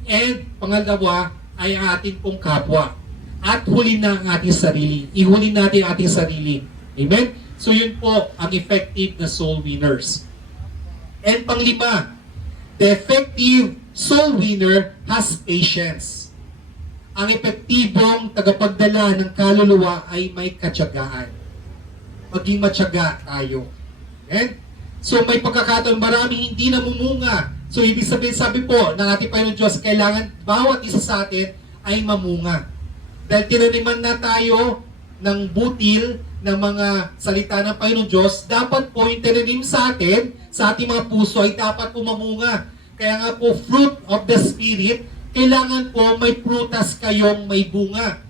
And pangalawa ay ang ating pong kapwa. At huli na ang ating sarili. Ihuli natin ang ating sarili. Amen? So yun po ang effective na soul winners. And panglima, the effective soul winner has patience. Ang epektibong tagapagdala ng kaluluwa ay may katyagaan. Maging matyaga tayo. Okay? So may pagkakataon, maraming hindi namumunga. So ibig sabihin, sabi po ng ating Panginoon Diyos, kailangan bawat isa sa atin ay mamunga. Dahil tinaniman na tayo ng butil ng mga salita ng Panginoon Diyos, dapat po yung tinanim sa atin, sa ating mga puso ay dapat po mamunga. Kaya nga po, fruit of the Spirit, kailangan po may prutas kayong may bunga.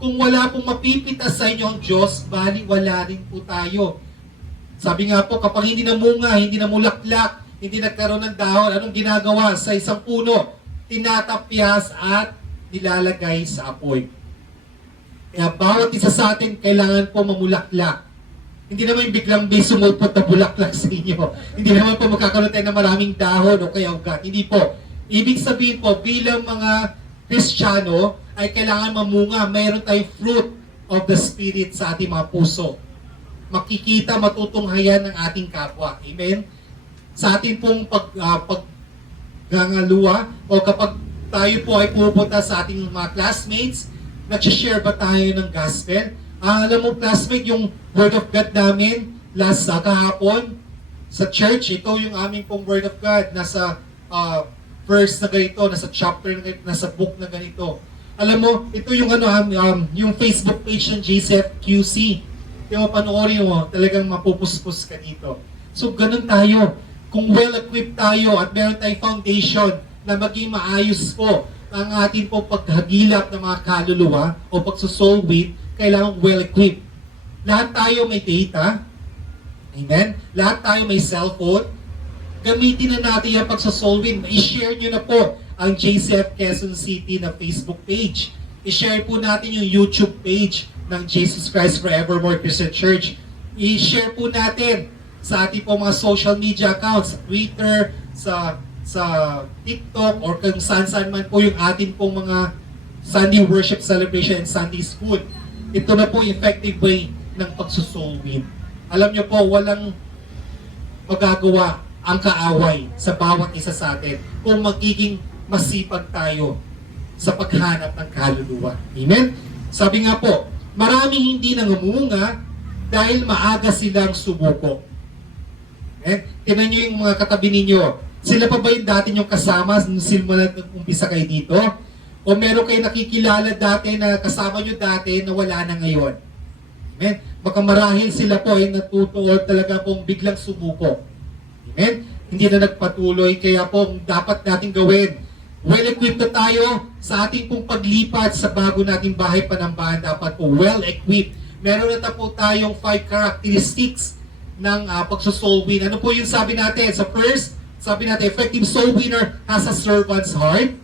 Kung wala pong mapipitas sa inyo ang Diyos, bali wala rin po tayo. Sabi nga po, kapag hindi namunga, hindi namulaklak, hindi nagkaroon ng dahon, anong ginagawa sa isang puno? Tinatapyas at nilalagay sa apoy. Kaya bawat isa sa atin, kailangan po mamulaklak. Hindi naman yung biglang may sumulpot na bulaklak sa inyo. Hindi naman po magkakaroon tayo ng maraming dahon o kaya ugat. Hindi po. Ibig sabihin po, bilang mga Kristiyano, ay kailangan mamunga. Mayroon tayong fruit of the Spirit sa ating mga puso. Makikita, matutunghayan ng ating kapwa. Amen? Sa ating pong paggangaluwa o kapag tayo po ay pupunta sa ating mga classmates, nag-share ba tayo ng gospel? Alam mo, classmate, yung Word of God namin last kahapon sa church, ito yung aming pong Word of God. Nasa verse na ganito, nasa chapter na ganito, nasa book na ganito. Alam mo, ito yung yung Facebook page ng JCFQC. Yung panoorin mo, talagang mapupuspos ka dito. So, ganun tayo. kung well-equipped tayo at meron tayong foundation na maging maayos po ang ating po paghagilap ng mga kaluluwa o pagsusoul win, kailangan well-equipped. Lahat tayo may data. Amen? Lahat tayo may cellphone. Gamitin na natin yung pagsusoul win. I-share nyo na po ang JCF Quezon City na Facebook page. I-share po natin yung YouTube page ng Jesus Christ Forevermore Christian Church. I-share po natin sa ating po mga social media accounts, sa Twitter, sa TikTok, or kung saan-saan man po yung ating pong mga Sunday worship celebration and Sunday school. Ito na po yung effective way ng pagsusoul win. Alam niyo po, walang magagawa ang kaaway sa bawat isa sa atin kung magiging masipag tayo sa paghanap ng kaluluwa. Amen? Sabi nga po, maraming hindi nangumunga dahil maaga silang subuko. Tingnan niyo yung mga katabi ninyo. Sila pa ba yung dati niyong kasama nung simula umpisa kayo dito? O meron kayo nakikilala dati na kasama niyo dati na wala na ngayon? Amen? Baka marahil sila po ay natuto o talaga pong biglang sumuko. Amen? Hindi na nagpatuloy, kaya po dapat natin gawin. Well-equipped na tayo sa ating pong paglipat sa bago nating bahay panambahan. Dapat po well-equipped. Meron na po tayong 5 characteristics ng pagsusoul win. Ano po yung sabi natin? So first, sabi natin, effective soul winner has a servant's heart.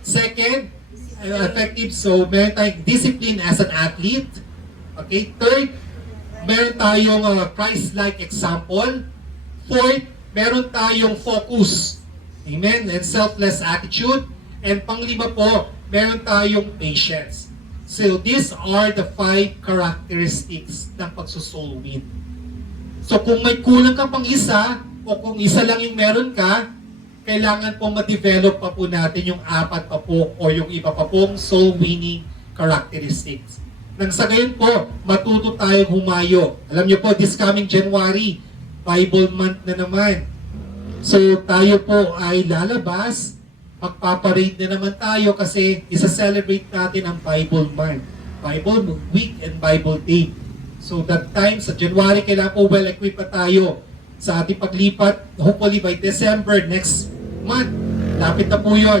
Second, effective meron tayong discipline as an athlete. Okay, third, meron tayong Christ-like example. Fourth, meron tayong focus. Amen? And selfless attitude. And panglima po, meron tayong patience. So these are the 5 characteristics ng pagsusoul win. So kung may kulang ka pang isa, o kung isa lang yung meron ka, kailangan pong ma-develop pa po natin yung 4 pa po o yung iba pa pong soul-winning characteristics. Nang sa gayon po, matuto tayong humayo. Alam niyo po, this coming January, Bible month na naman. So tayo po ay lalabas, magpaparade na naman tayo kasi isa-celebrate natin ang Bible month. Bible week and Bible day. So that time, sa January, kailangan po well-equipped pa tayo sa ating paglipat, hopefully by December next month. Lapit na po yun.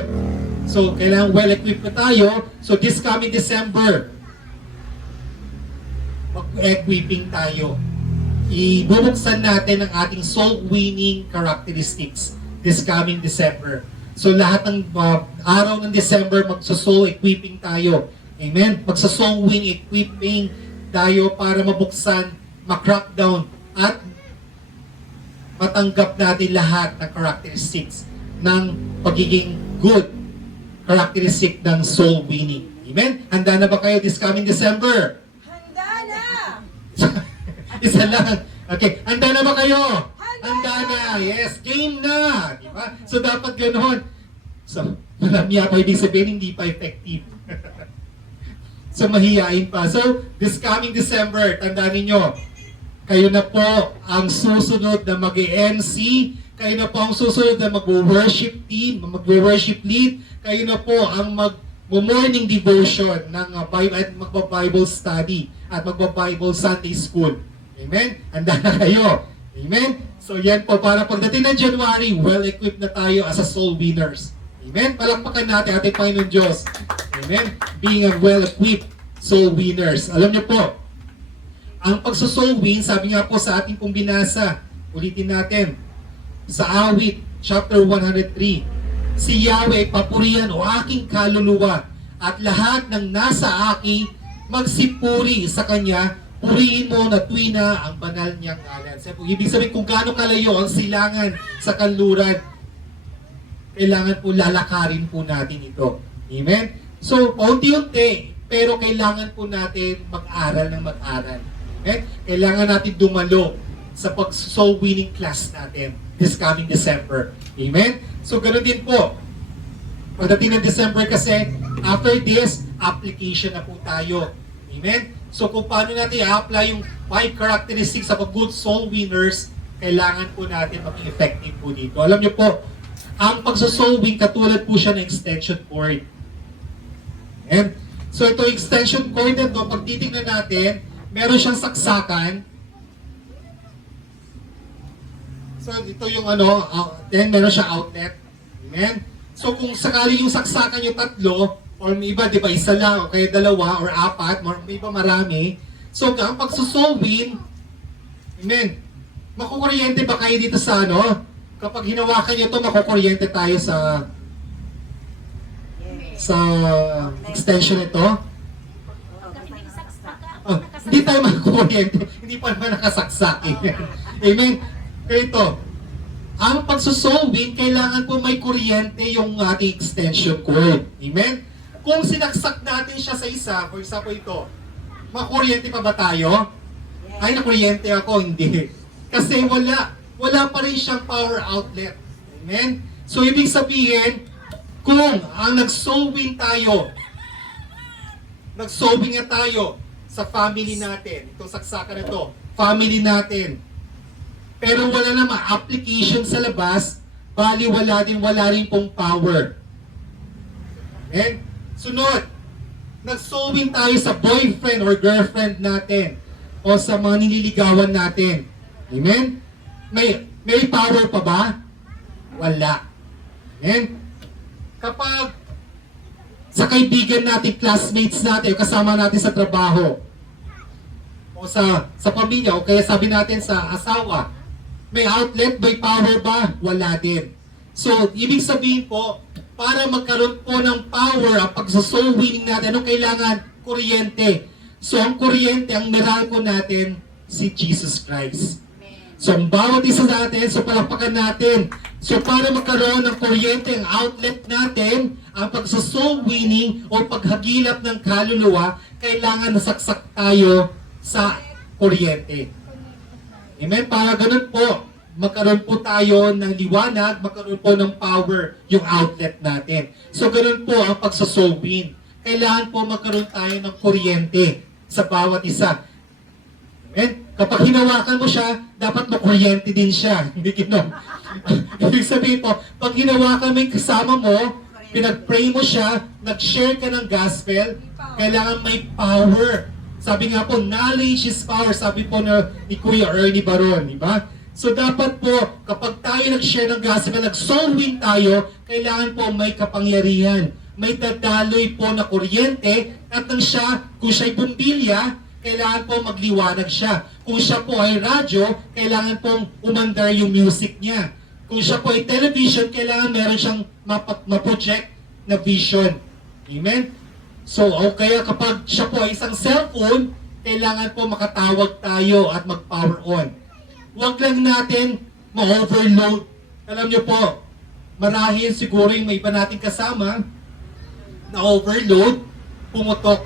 So, kailangan well-equipped na tayo. So, this coming December, mag-equipping tayo. Ibubuksan natin ang ating soul-winning characteristics this coming December. So, lahat ng araw ng December, magsa-soul equipping tayo. Amen? Magsa-soul-winning equipping tayo para mabuksan, ma-crackdown, at matanggap natin lahat ng characteristics ng pagiging good characteristic ng soul winning. Amen? Handa na ba kayo this coming December? Handa na! Isa lang. Okay, handa na ba kayo? Handa na! Yes, game na! Diba? So dapat ganoon. So, marami ako ibig sabihin, hindi pa effective. So mahihain pa. So, this coming December, tandaan ninyo, kayo na po ang susunod na mag-MC, kayo na po ang susunod na mag-worship team, mag-worship lead, kayo na po ang mag-morning devotion ng magba-Bible study at magba-Bible Sunday School. Amen? Handa na kayo. Amen? So yan po, para pagdating ng January, well-equipped na tayo as a soul winners. Amen? Palakpakan natin ating Panginoon Diyos. Amen? Being a well-equipped soul winners. Alam niyo po, ang pagsusoul win, sabi nga po sa ating pong binasa, ulitin natin, sa Awit, chapter 103, si Yahweh, papurihan o aking kaluluwa, at lahat ng nasa akin, magsipuri sa Kanya, purihin mo na tuwina ang banal niyang ngalan. Ibig sabihin kung gaano kalayo ang silangan sa kanluran, kailangan po lalakarin po natin ito. Amen? So, paunti-unti, pero kailangan po natin mag-aral ng mag-aral. Okay? Kailangan natin dumalo sa pag-soul winning class natin this coming December. Amen? So, ganoon din po. Pagdating ng December kasi, after this, application na po tayo. Amen? So, kung paano natin i-apply yung 5 characteristics of a good soul winners, kailangan po natin maging effective po dito. Alam niyo po, ang pagsa-soul win, katulad po siya ng extension cord. Amen? So, ito extension cord na ito, pag titignan natin, meron siyang saksakan. So, So ito yung ano, then meron siya outlet. Amen? So kung sakali yung saksakan yung tatlo, or may iba, di ba, isa lang, o kaya dalawa, or apat, may iba marami. So ang pagsusowin, amen, makukuryente ba kayo dito sa ano? Kapag hinawakan nyo ito, makukuryente tayo sa extension nito. Hindi tayo makukuryente, hindi pa naman nakasaksak. Amen? Kaya ito, ang pagsusowin, kailangan po may kuryente yung ating extension cord. Amen? Kung sinaksak natin siya sa isa, for example ito, makuryente pa ba tayo? Ay, nakuryente ako, hindi. Kasi wala pa rin siyang power outlet. Amen? So, ibig sabihin, kung ang nagsowing nga tayo sa family natin, itong saksakan na ito, family natin, pero wala naman application sa labas, bali wala rin pong power. Amen? Sunod, nagsowing tayo sa boyfriend or girlfriend natin o sa mga nililigawan natin. Amen? May power pa ba? Wala. Amen? Kapag sa kaibigan natin, classmates natin, o kasama natin sa trabaho, o sa pamilya, o kaya sabi natin sa asawa, may outlet, may power ba? Wala din. So, ibig sabihin po, para magkaroon po ng power ang pagsusowing natin, anong kailangan? Kuryente. So, ang kuryente, ang miracle natin, si Jesus Christ. So, ang bawat isa natin, so palakpakan natin. So, para magkaroon ng kuryente, ang outlet natin, ang pagsusowing o paghagilap ng kaluluwa, kailangan nasaksak tayo sa kuryente. Amen? Para ganun po, magkaroon po tayo ng liwanag, magkaroon po ng power yung outlet natin. So, ganun po ang pagsusowing. Kailangan po magkaroon tayo ng kuryente sa bawat isa. Amen? Kapag hinawakan mo siya, dapat makuryente din siya. Hindi gano'n. Ibig sabihin po, pag hinawakan mo yung kasama mo, pinag-pray mo siya, nag-share ka ng gospel, kailangan may power. Sabi nga po, knowledge is power. Sabi po ni Kuya Ernie Baron, di ba? So dapat po, kapag tayo nag-share ng gospel, nag-sowing tayo, kailangan po may kapangyarihan. May dadaloy po na kuryente, at nang siya, kung siya'y bumbilya, kailangan po magliwanag siya. Kung siya po ay radyo, kailangan pong umandar yung music niya. Kung siya po ay television, kailangan meron siyang ma-project na vision. Amen? So, o kaya kapag siya po ay isang cellphone, kailangan po makatawag tayo at mag-power on. Huwag lang natin ma-overload. Alam niyo po, marahil siguro yung may iba nating kasama na overload, pumutok.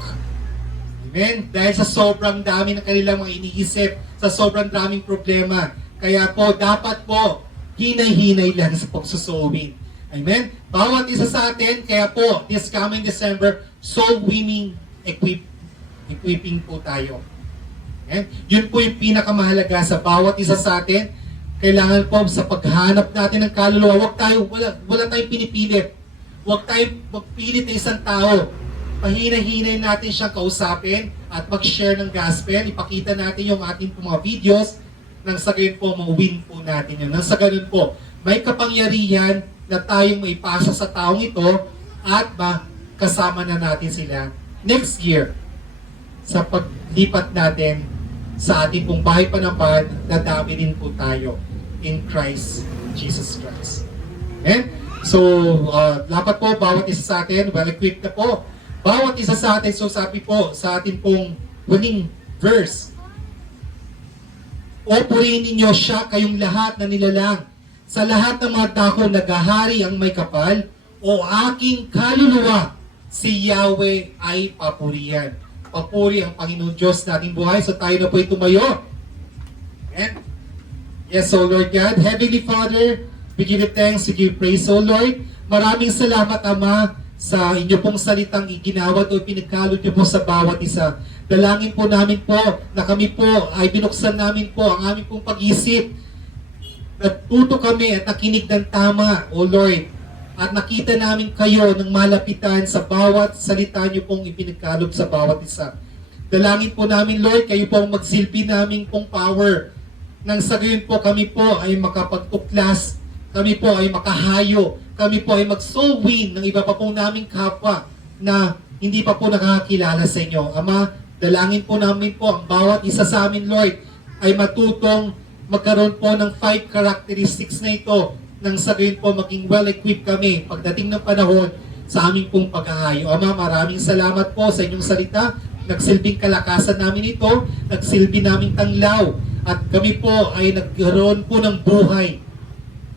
Amen? Dahil sa sobrang dami ng kanilang mga iniisip, sa sobrang daming problema. Kaya po, dapat po, hinay-hinay lang sa pagsusowing. Amen? Bawat isa sa atin, kaya po, this coming December, soul winning equipping po tayo. Amen? Yun po yung pinakamahalaga sa bawat isa sa atin. Kailangan po sa paghanap natin ng kaluluwa, wala tayong pinipilit. Huwag tayong magpilit na isang tao. Pahinay-hinay natin siyang kausapin at mag-share ng gospel. Ipakita natin yung ating mga videos nang sa gayon po, ma-win po natin yun. Nang sa gayon po, may kapangyarihan na tayong maipasa sa taong ito at kasama na natin sila next year sa paglipat natin sa ating pong bahay panampad, dadami din po tayo in Christ Jesus Christ. Amen? So, dapat po, bawat isa sa atin, well-equipped na po. Bawat isa sa atin, so sabi po sa ating pong huling verse, o purihin ninyo siya kayong lahat na nilalang. Sa lahat ng mga dako naghahari ang may kapal, o aking kaluluwa, si Yahweh ay papurihan. Papuri ang Panginoon Diyos nating buhay. So tayo na po tumayo. And yes, O Lord God, Heavenly Father, we give you thanks, we give you praise, O Lord. Maraming salamat, Ama, sa inyo pong salitang iginawat o pinagkalot nyo po sa bawat isa. Dalangin po namin po na kami po ay binuksan namin po ang aming pong pag-isip. Natuto kami at nakinig ng tama, O Lord. At nakita namin kayo ng malapitan sa bawat salita nyo pong ipinagkalot sa bawat isa. Dalangin po namin, Lord, kayo pong magsilbi namin pong power nang sa gayon po kami po ay makapagtuklas, kami po ay makahayo, kami po ay mag-soul win ng iba pa po naming kapwa na hindi pa po nakakakilala sa inyo. Ama, dalangin po namin po ang bawat isa sa amin, Lord, ay matutong magkaroon po ng 5 characteristics na ito nang sa gayon po maging well-equipped kami pagdating ng panahon sa aming pong paghahayo. Ama, maraming salamat po sa inyong salita. Nagsilbing kalakasan namin ito, nagsilbi naming tanglaw, at kami po ay nagkaroon po ng buhay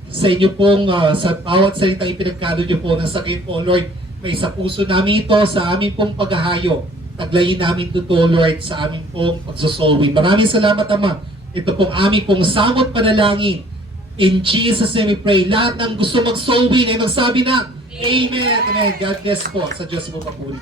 sa inyo pong sa bawat salita ipinagkaloob niyo po ng sakit po, Lord. May sa puso namin ito sa aming pong paghahayo. Taglayin namin ito, Lord, sa aming pong pagsusolwin. Maraming salamat, Ama. Ito pong aming pong samot panalangin. In Jesus' name we pray. Lahat ng gusto mag-solwin ay magsabi na, Amen. Amen. God bless po. Sa Diyos mo papuri.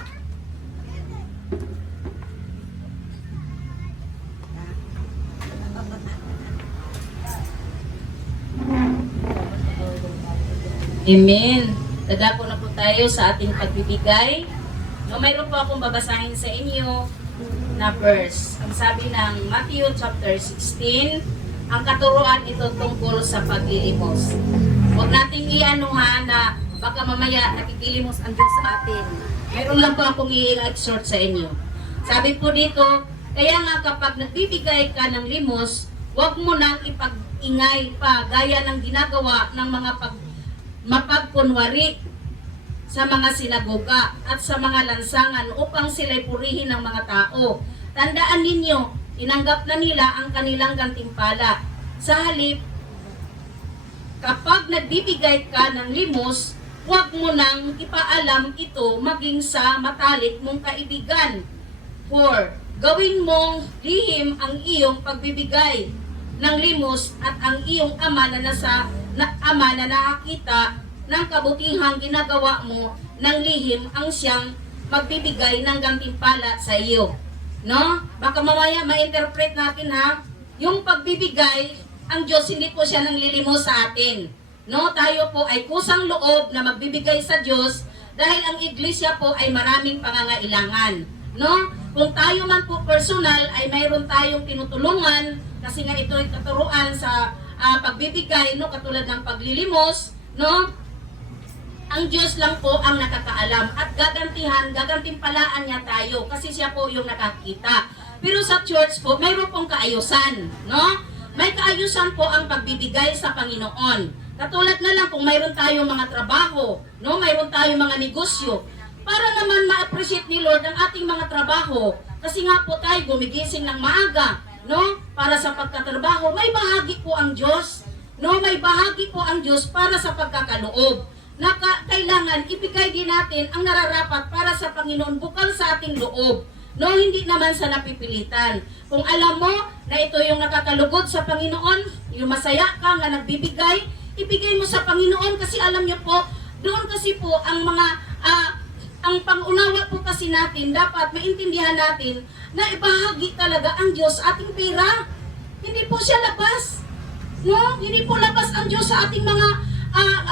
Amen. Dadako na po tayo sa ating pagbibigay. No, mayroon po akong babasahin sa inyo na verse. Ang sabi ng Matthew chapter 16, ang katuruan ito tungkol sa paglilimos. Huwag nating ianuhan na baka mamaya nakikilimos ang Diyos sa atin. Mayroon lang po akong i-exhort sa inyo. Sabi po dito, kaya nga kapag nagbibigay ka ng limos, huwag mo nang ipag-ingay pa gaya ng ginagawa ng mga mapagkunwari sa mga sinagoga at sa mga lansangan upang sila'y purihin ng mga tao. Tandaan ninyo, tinanggap na nila ang kanilang gantimpala. Sa halip, kapag nagbibigay ka ng limos, huwag mo nang ipaalam ito maging sa matalik mong kaibigan. For, gawin mong lihim ang iyong pagbibigay ng limos at ang iyong ama na nakakita ng kabutihang ginagawa mo ng lihim ang siyang magbibigay ng gantimpala sa iyo. No? Baka mamaya ma-interpret natin ha, yung pagbibigay, ang Diyos hindi po siya nang lilimos sa atin. No? Tayo po ay kusang loob na magbibigay sa Diyos dahil ang iglesia po ay maraming pangangailangan. No? Kung tayo man po personal ay mayroon tayong tinutulungan kasi nga ito ay katuruan sa pagbibigay, no, katulad ng paglilimos, no? Ang Diyos lang po ang nakakaalam at gagantimpalaan niya tayo kasi siya po yung nakakita. Pero sa church po, mayroon pong kaayusan, no? May kaayusan po ang pagbibigay sa Panginoon. Katulad na lang kung mayroon tayong mga trabaho, no? Mayroon tayong mga negosyo. Para naman ma-appreciate ni Lord ang ating mga trabaho kasi nga po tayo gumigising ng maaga, no? Para sa pagkatrabaho, may bahagi po ang Diyos. No, may bahagi po ang Diyos para sa pagkakaloob. Kailangan ibigay din natin ang nararapat para sa Panginoon bukal sa ating loob. No, hindi naman sa napipilitan. Kung alam mo na ito yung nakakalugod sa Panginoon, yung masaya ka nga nagbibigay, ibigay mo sa Panginoon kasi alam niyo po, doon kasi po ang mga ang pangunawa po kasi natin, dapat maintindihan natin na ibahagi talaga ang Diyos sa ating pera. Hindi po siya labas. No? Hindi po labas ang Diyos sa ating mga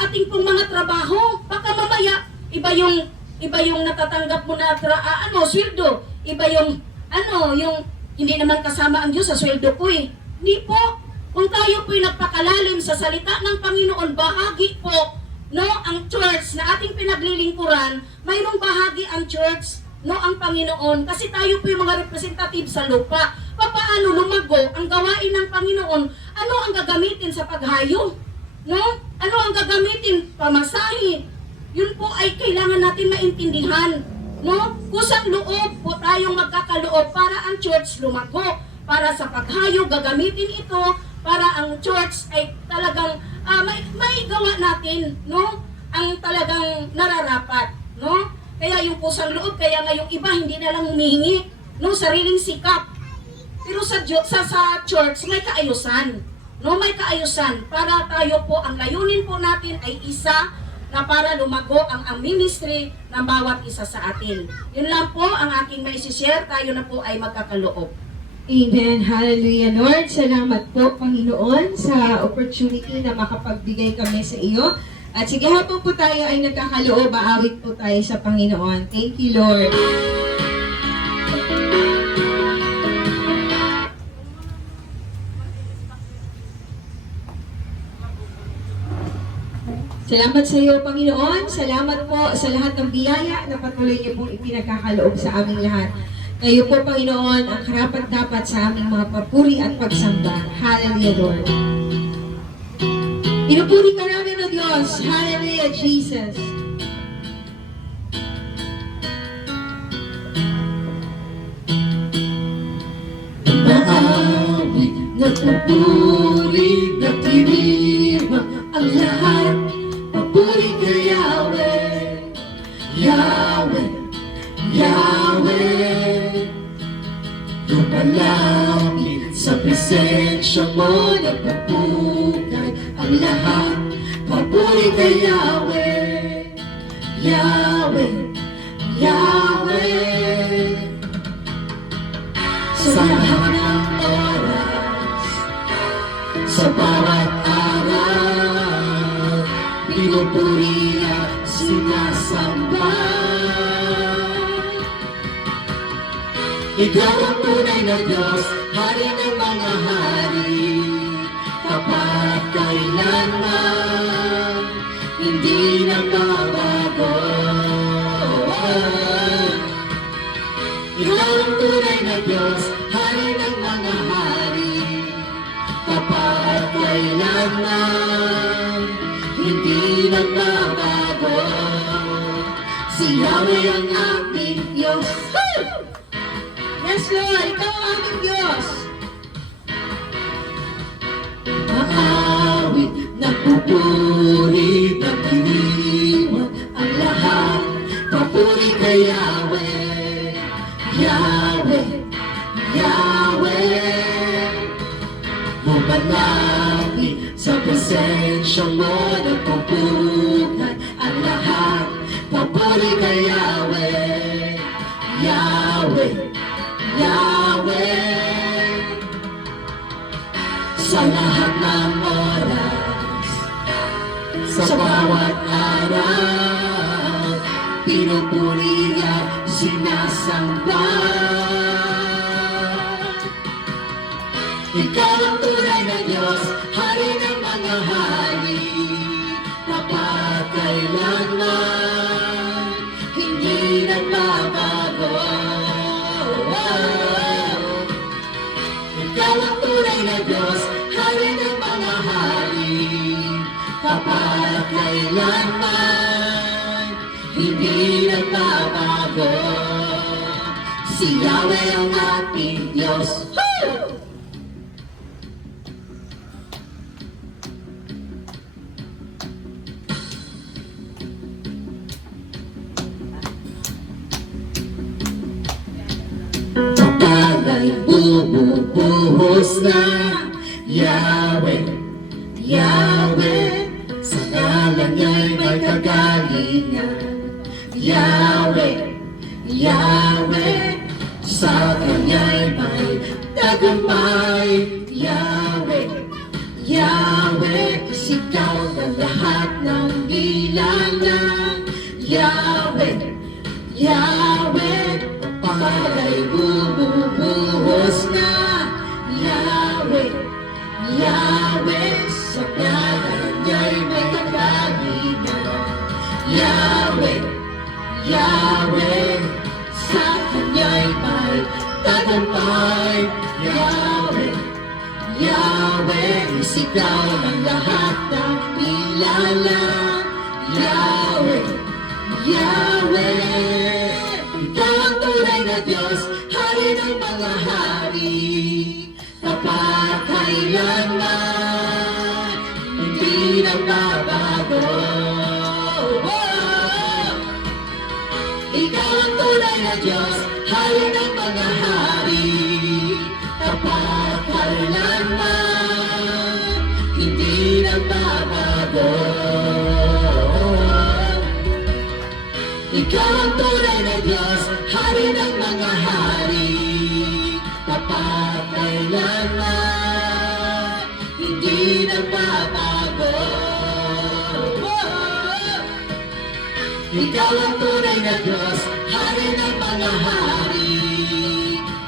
ating pong mga trabaho. Baka mamaya iba yung natatanggap mo na sweldo. Iba yung yung hindi naman kasama ang Diyos sa sweldo ko eh. Hindi po. Kung tayo po'y nagpakalalim sa salita ng Panginoon, bahagi po, no, ang church na ating pinaglilingkuran, mayroong bahagi ang church, no, ang Panginoon, kasi tayo po yung mga representative sa lupa. Paano lumago ang gawain ng Panginoon? Ano ang gagamitin sa paghayo? No? Ano ang gagamitin? Pamasahe. Yun po ay kailangan natin maintindihan. No? Kusang loob po tayong magkakaloob para ang church lumago. Para sa paghayo, gagamitin ito para ang church ay talagang may gawa natin, no? Ang talagang nararapat, no? Kaya yung kusang loob, kaya nga yung iba hindi na lang humihingi, no? Sariling sikap. Pero sa church, may kaayusan, no? May kaayusan para tayo po, ang layunin po natin ay isa na para lumago ang ministry ng bawat isa sa atin. Yun lang po ang aking maisishare, tayo na po ay magkakaloob. Amen. Hallelujah, Lord. Salamat po, Panginoon, sa opportunity na makapagbigay kami sa iyo. At sige, habang po tayo ay nagkakaloob, aawit po tayo sa Panginoon. Thank you, Lord. Salamat sa iyo, Panginoon. Salamat po sa lahat ng biyaya na patuloy niyo pong ipinagkakaloob sa aming lahat. Kayo po, Panginoon, ang karapat-dapat sa aming mga papuri at pagsamba. Hallelujah, Lord. Pinupuri ka namin, O Diyos. Hallelujah, Jesus. Maawit na papuri na tinima ang lahat. Papuri ka Yahweh, Yahweh, Yahweh. Lumalapit sa presensya mo, nagpupukay ang lahat. Papuri ka Yahweh, Yahweh, Yahweh. Sa lahat ng oras, sa bawat araw, pinupuri at sinasamba. Ikaw ang tunay na Diyos, Hari ng mga hari, tapat kailanman, hindi nagbabago. Ikaw ang tunay na Diyos, Hari ng mga hari, tapat kailanman, hindi nagbabago. Si Yahweh ang ating Diyos. Yes, Lord. Ikaw ang aming Diyos. Maawit, nagpupuri, nagdiriwang ang lahat. Papuri kay Yahweh, Yahweh, Yahweh. Bumalapit sa presensya mo, nagpupukay ang lahat. Papuri kay Yahweh, Yahweh, Yahweh. Sa lahat ng oras, sa bawat araw, pinupuri at sinasamba. Ikaw ang tunay na Diyos, Hari ng mga hari, tapat kailanman, hindi nagbabago. Ikaw ang tunay na Diyos, Hari ng mga hari, tapat kailanman, hindi nagbabago. Si Yahweh ang ating Diyos. Woo! Kapala'y bumubuhos na Yahweh, Yahweh. Sa ngalan niya'y may kagalingan Yahweh, Yahweh. Sa kanya'y may tagumpay Yahweh, Yahweh. Isigaw ng lahat ng bilangan Yahweh, Yahweh. Kapala'y bumubuhos na Yahweh, Yahweh. Sa ngalan niya'y may kagalingan Yahweh, Yahweh. Sa kanya'y may tagumpay Yahweh, Yahweh. Isigaw ng lahat ng nilalang Yahweh, Yahweh. Ikaw ang tunay na Diyos, Hari ng mga hari, tapat kailanman, hindi nagbabago. Ikaw ang tunay na Diyos, Hari ng mga hari, tapat kailanman, hindi nagbabago. Ikaw ang tunay na Diyos, Hari ng mga hari, tapat kailanman, hindi nagbabago. Ikaw ang tunay na Diyos, Hari ng mga hari,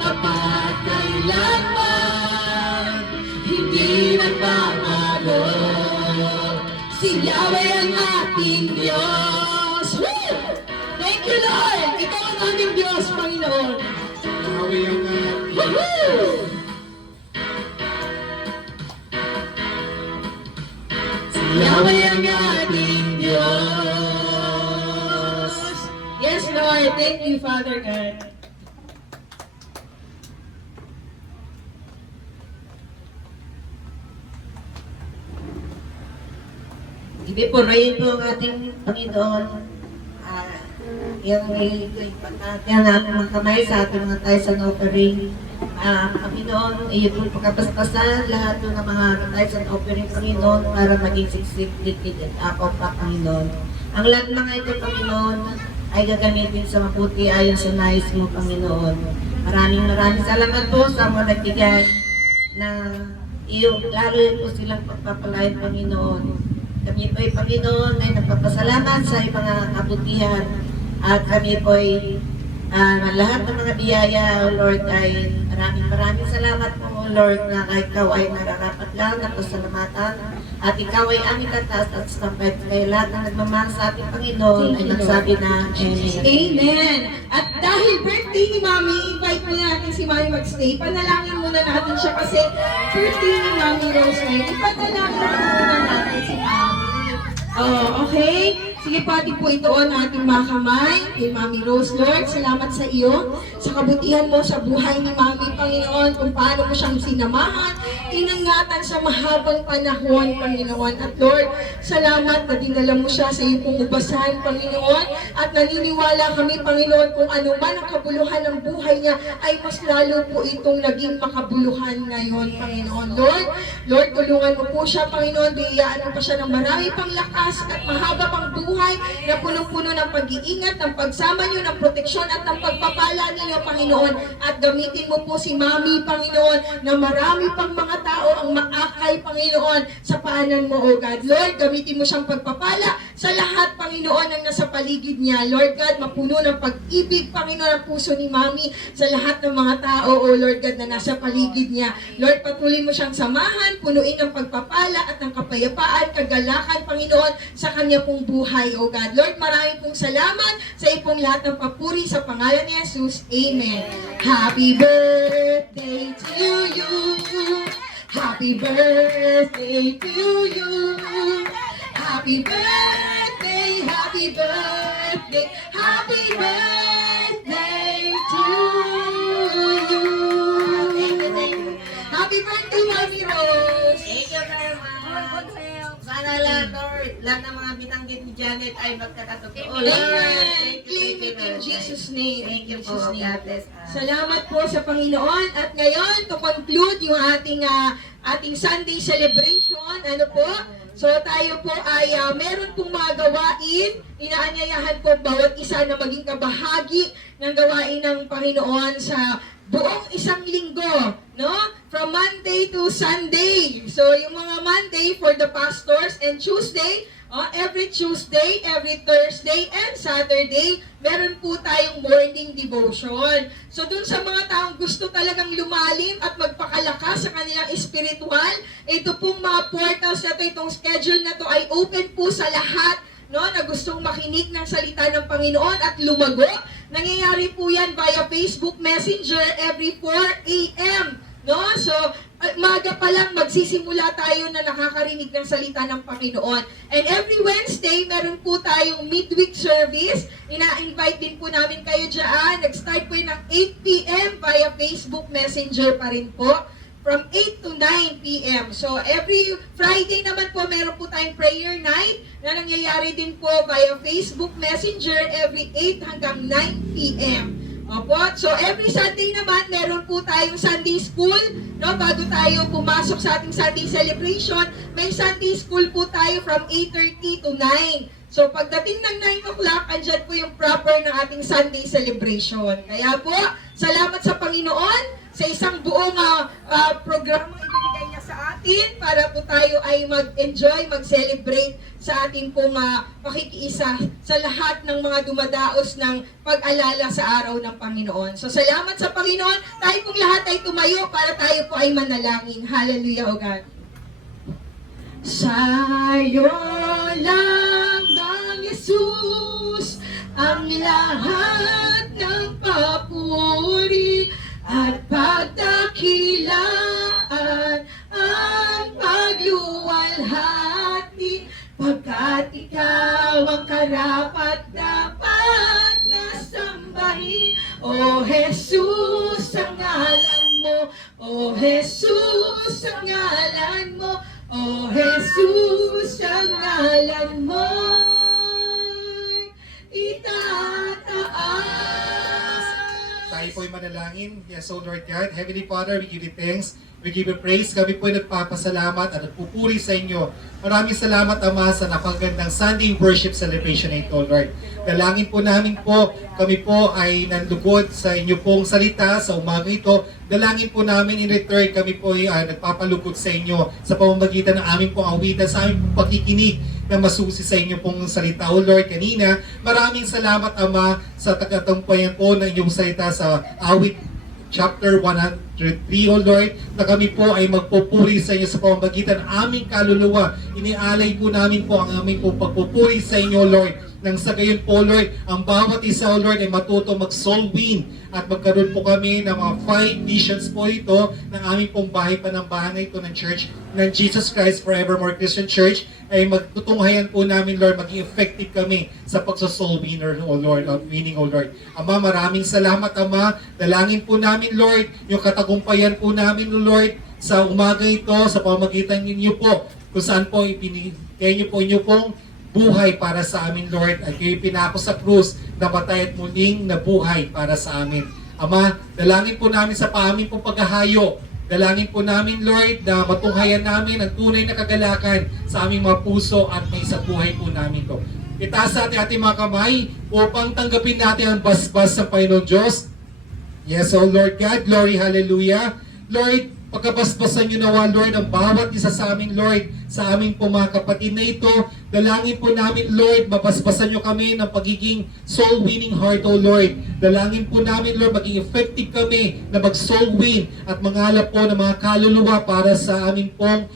tapat kailanman, hindi nagbabago. Si Yahweh ang ating Diyos. Woo! Thank you, Lord. Ikaw ang aming Diyos, Panginoon. Yahweh ang ating Woo! Yahweh ang ating Diyos. Yes, Lord. Thank you, Father God. Ibipurayin po ang ating Panginoon. Yung ipagkatihan natin mga kamay sa ating mga tithes and offering. Panginoon, iyo po pagkapaspasan lahat ng mga tithes and offering, Panginoon, para maging siksik-likid at ako pa, Panginoon. Ang lahat ng mga ito, Panginoon, ay gagamitin sa mabuti ayon sa nais mo, Panginoon. Maraming salamat po sa mga nagbigay na iyo, lalo po silang pagpapalain, Panginoon. Kami po ay Panginoon ay nagpapasalamat sa iyong mga kabutihan at kami po ay lahat ng mga biyaya, O Lord, ay maraming salamat po, O Lord, na ikaw ay nararapat lang na pasalamatan at ikaw ay aming kataas at stamped. Kaya lahat ng nagmamahal sa ating Panginoon ay nagsabi na Amen. Amen. At dahil birthday ni Mami, invite mo natin si Mami magstay. Panalangin muna natin siya kasi birthday ni Mami Rosemary. Ipanalangin muna natin si Mami. Oh, okay? Sige po, ating po itoon ang ating mga kamay kay Mami Rose. Lord, salamat sa iyo, sa kabutihan mo sa buhay ni Mami, Panginoon, kung paano mo siyang sinamahan, inangatan sa mahabang panahon, Panginoon. At Lord, salamat na dinala mo siya sa iyong ubasan, Panginoon, at naniniwala kami, Panginoon, kung ano man ang kabuluhan ng buhay niya, ay mas lalo po itong naging makabuluhan ngayon, Panginoon. Lord, tulungan mo po siya, Panginoon, biyayaan mo pa siya ng marami pang lakas at mahaba pang buhay na punong-puno ng pag-iingat, ng pagsama niyo, ng proteksyon at ng pagpapala ninyo, Panginoon. At gamitin mo po si Mami, Panginoon, na marami pang mga tao ang maakay, Panginoon, sa paanan mo, O God. Lord, gamitin mo siyang pagpapala sa lahat, Panginoon, ang nasa paligid niya. Lord God, mapuno ng pag-ibig, Panginoon, ang puso ni Mami sa lahat ng mga tao, O Lord God, na nasa paligid niya. Lord, patuloy mo siyang samahan, punuin ng pagpapala at ng kapayapaan, kagalakan, Panginoon, sa kanya pong buhay, O God. Lord, maraming pong salamat sa ipong lahat ng papuri sa pangalan ni Jesus. Amen. Happy birthday to you. Happy birthday to you. Happy birthday, happy birthday, happy birthday to you. Happy birthday, Mami Rose. Thank you very much. Sana lahat, Lord, lahat ng mga binanggit ni Janet ay magkakatotoo. Amen. Claim it in Jesus' name. Thank you In po. Jesus' name. God bless. Salamat po sa Panginoon. At ngayon, to conclude yung ating Sunday celebration, ano po? So tayo po ay meron pong mga gawain. Inaanyayahan po bawat isa na maging kabahagi ng gawain ng Panginoon sa buong isang linggo, no? From Monday to Sunday. So yung mga Monday for the pastors and Tuesday, every Tuesday, every Thursday, and Saturday, meron po tayong morning devotion. So dun sa mga taong gusto talagang lumalim at magpakalakas sa kanilang spiritual, ito pong mga portals na to, itong schedule na to ay open po sa lahat, no, na gustong makinig ng salita ng Panginoon at lumago. Nangyayari po yan via Facebook Messenger every 4 a.m. No? So, maga pa lang magsisimula tayo na nakakarinig ng salita ng Panginoon. And every Wednesday, meron po tayong midweek service. Ina-invite din po namin kayo dyan. Nag-start po yun ng 8 p.m. via Facebook Messenger pa rin po. From 8 to 9 p.m. So, every Friday naman po, meron po tayong prayer night na nangyayari din po via Facebook Messenger every 8 hanggang 9 p.m. Opo. So, every Sunday naman, meron po tayong Sunday School. No? Bago tayo pumasok sa ating Sunday celebration, may Sunday School po tayo from 8:30 to 9. So, pagdating ng 9 o'clock, andyan po yung proper ng ating Sunday celebration. Kaya po, salamat sa Panginoon sa isang buong programang ibigay niya sa atin para po tayo ay mag-enjoy, mag-celebrate sa ating pong pakikiisa sa lahat ng mga dumadaos ng pag-alala sa araw ng Panginoon. So, salamat sa Panginoon. Tayo pong lahat ay tumayo para tayo po ay manalangin. Hallelujah, O God. Sa'yo lamang, Jesus, ang lahat ng papuri at pagdakilaan, ang pagluwalhati, pagkat ikaw ang karapat-dapat na sambahin. O Jesus, ang ngalan mo, O Jesus, ang ngalan mo, O Jesus, ang ngalan mo itataas. Tayo po'y manalangin. Yes, O Lord God, Heavenly Father, we give you thanks. We give you praise. Kami po'y nagpapasalamat at nagpupuri sa inyo. Maraming salamat, Ama, sa napakagandang Sunday worship celebration na ito, Lord. Dalangin po namin po, kami po ay nandugod sa inyo pong salita sa umaga ito. Dalangin po namin in return, kami po ay nagpapalugod sa inyo sa pamamagitan ng aming pong awitan, sa aming pong pakikinig na masusi sa inyo pong salita. O Lord, kanina, maraming salamat, Ama, sa tagatungpayan po ng inyong salita sa awit chapter 103, O Lord, na kami po ay magpupuri sa inyo sa pamamagitan ng aming kaluluwa. Inialay po namin po ang aming po pagpupuri sa inyo, Lord. Nang sa gayon po, Lord, ang bawat isa, O Lord, ay matuto mag-soul win at magkaroon po kami ng mga 5 visions po ito ng aming pong bahay panambahan na ito ng Church ng Jesus Christ Forevermore Christian Church, ay magtutunghayan po namin, Lord, maging effective kami sa pagsa-soul winner, O Lord, winning, O Lord. Ama, maraming salamat, Ama. Dalangin po namin, Lord, yung katagumpayan po namin, O Lord, sa umaga ito, sa pamamagitan ninyo po, kung saan po ipinigay niyo po inyo pong buhay para sa amin, Lord, at kayo pinako sa krus, namatay at muling nabuhay para sa amin. Ama, dalangin po namin sa paamin pong paghahayo. Dalangin po namin, Lord, na matunghayan namin ang tunay na kagalakan sa aming mga puso at may sa buhay po namin to. Itaas natin ating mga kamay upang tanggapin natin ang basbas sa Panginoon Diyos. Yes, O Lord God, glory, hallelujah. Lord, pagkabasbasan nyo nawa, Lord, ang bawat isa sa amin, Lord, sa aming po mga kapatid na ito. Dalangin po namin, Lord, mabasbasan nyo kami ng pagiging soul-winning heart, O Lord. Dalangin po namin, Lord, maging effective kami na mag-soul win at mangalap po ng mga kaluluwa para sa aming pong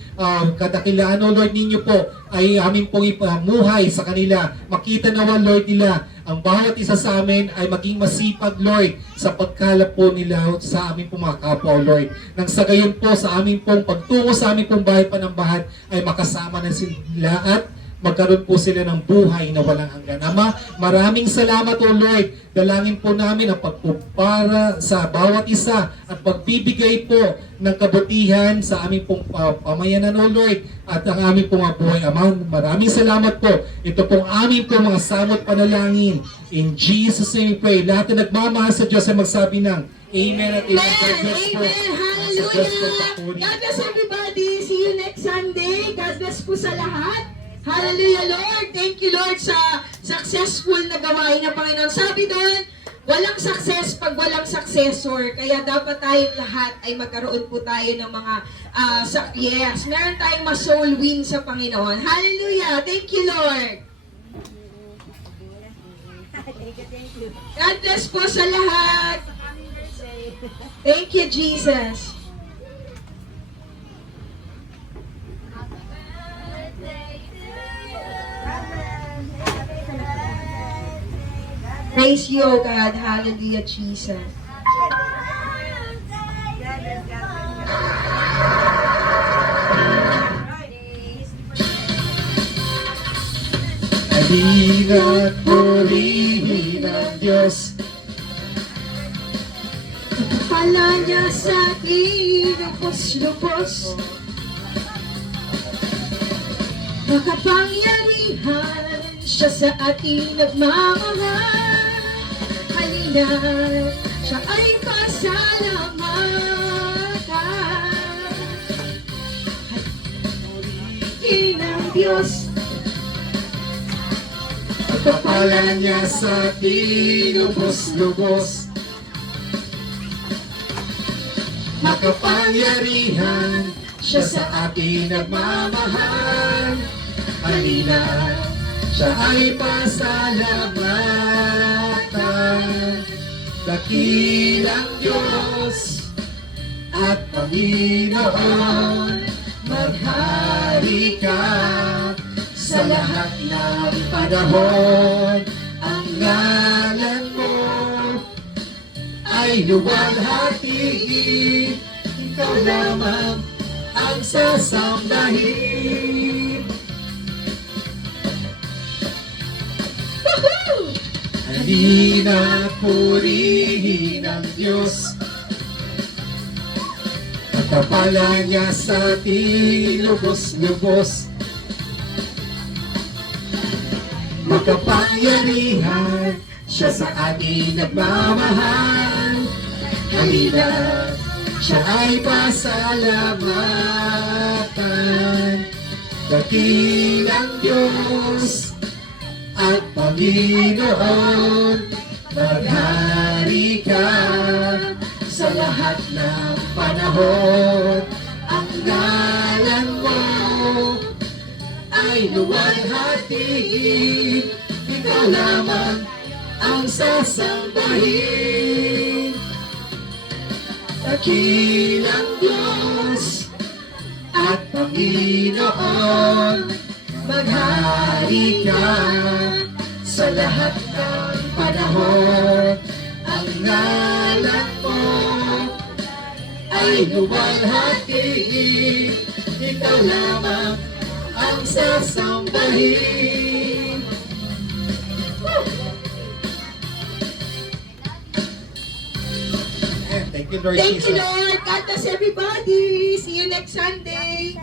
kadakilaan, O Lord, ninyo po ay aming pong ipamuhay sa kanila. Makita nawa, Lord, nila ang bawat isa sa amin ay maging masipag, Lord, sa pagkalap po nila sa aming pong mga kapwa, Lord. Nang sa gayon po, sa aming pong pagtungo sa aming pong bahay panambahan ay makasama na sila at magkaroon po sila ng buhay na walang hanggan. Ama, maraming salamat, O Lord. Dalangin po namin ang pagpupara sa bawat isa at pagbibigay po ng kabutihan sa aming pong pamayanan, O Lord, at ang aming pong buhay. Ama, maraming salamat po. Ito pong aming pong mga samot panalangin. In Jesus' name we pray. Lahat na nagmamahal sa Diyos ay magsabi ng Amen at Amen. God bless po. Amen. Sa Diyos po Hallelujah. papuri. God bless everybody. See you next Sunday. God bless po sa lahat. Hallelujah, Lord. Thank you, Lord, sa successful na gawain ng Panginoon. Sabi doon, walang success pag walang successor. Kaya dapat tayong lahat ay magkaroon po tayo ng mga yes, meron tayong ma-soul win sa Panginoon. Hallelujah. Thank you, Lord. God bless po sa lahat. Thank you, Jesus. Praise you, O God. Hallelujah, Jesus. Halina't purihin ang Diyos. Pala niya sa akin, lupos-lupos. Makapangyarihan siya sa ating nagmamahal. Halina, siya ay pasalamatan. Purihin ang Diyos. Pagpapalan niya sa ating lubos-lubos. Makapangyarihan siya sa ating nagmamahal. Halina, siya ay pasalamatan. Dakilang Diyos at Panginoon, maghari ka panahon. Ang ngalan mo ay luwalhati. Ikaw lamang ang sasambahin. Halina, purihin ang Diyos. Pagpapala niya sa ating lubos-lubos. Makapangyarihan siya sa ating nagmamahal. Halina, siya ay pasalamatan. Dakilang Diyos at Panginoon, maghari ka sa lahat ng panahon. Ang ngalan mo ay luwalhati. Ikaw lamang ang sasambahin. Dakilang Diyos at Panginoon, maghari ka sa lahat ng panahon. Ang ngalan mo ay luwalhati. Ikaw lamang ang sasambahin. And thank you, Lord Thank you, Jesus. Lord. God bless everybody. See you next Sunday.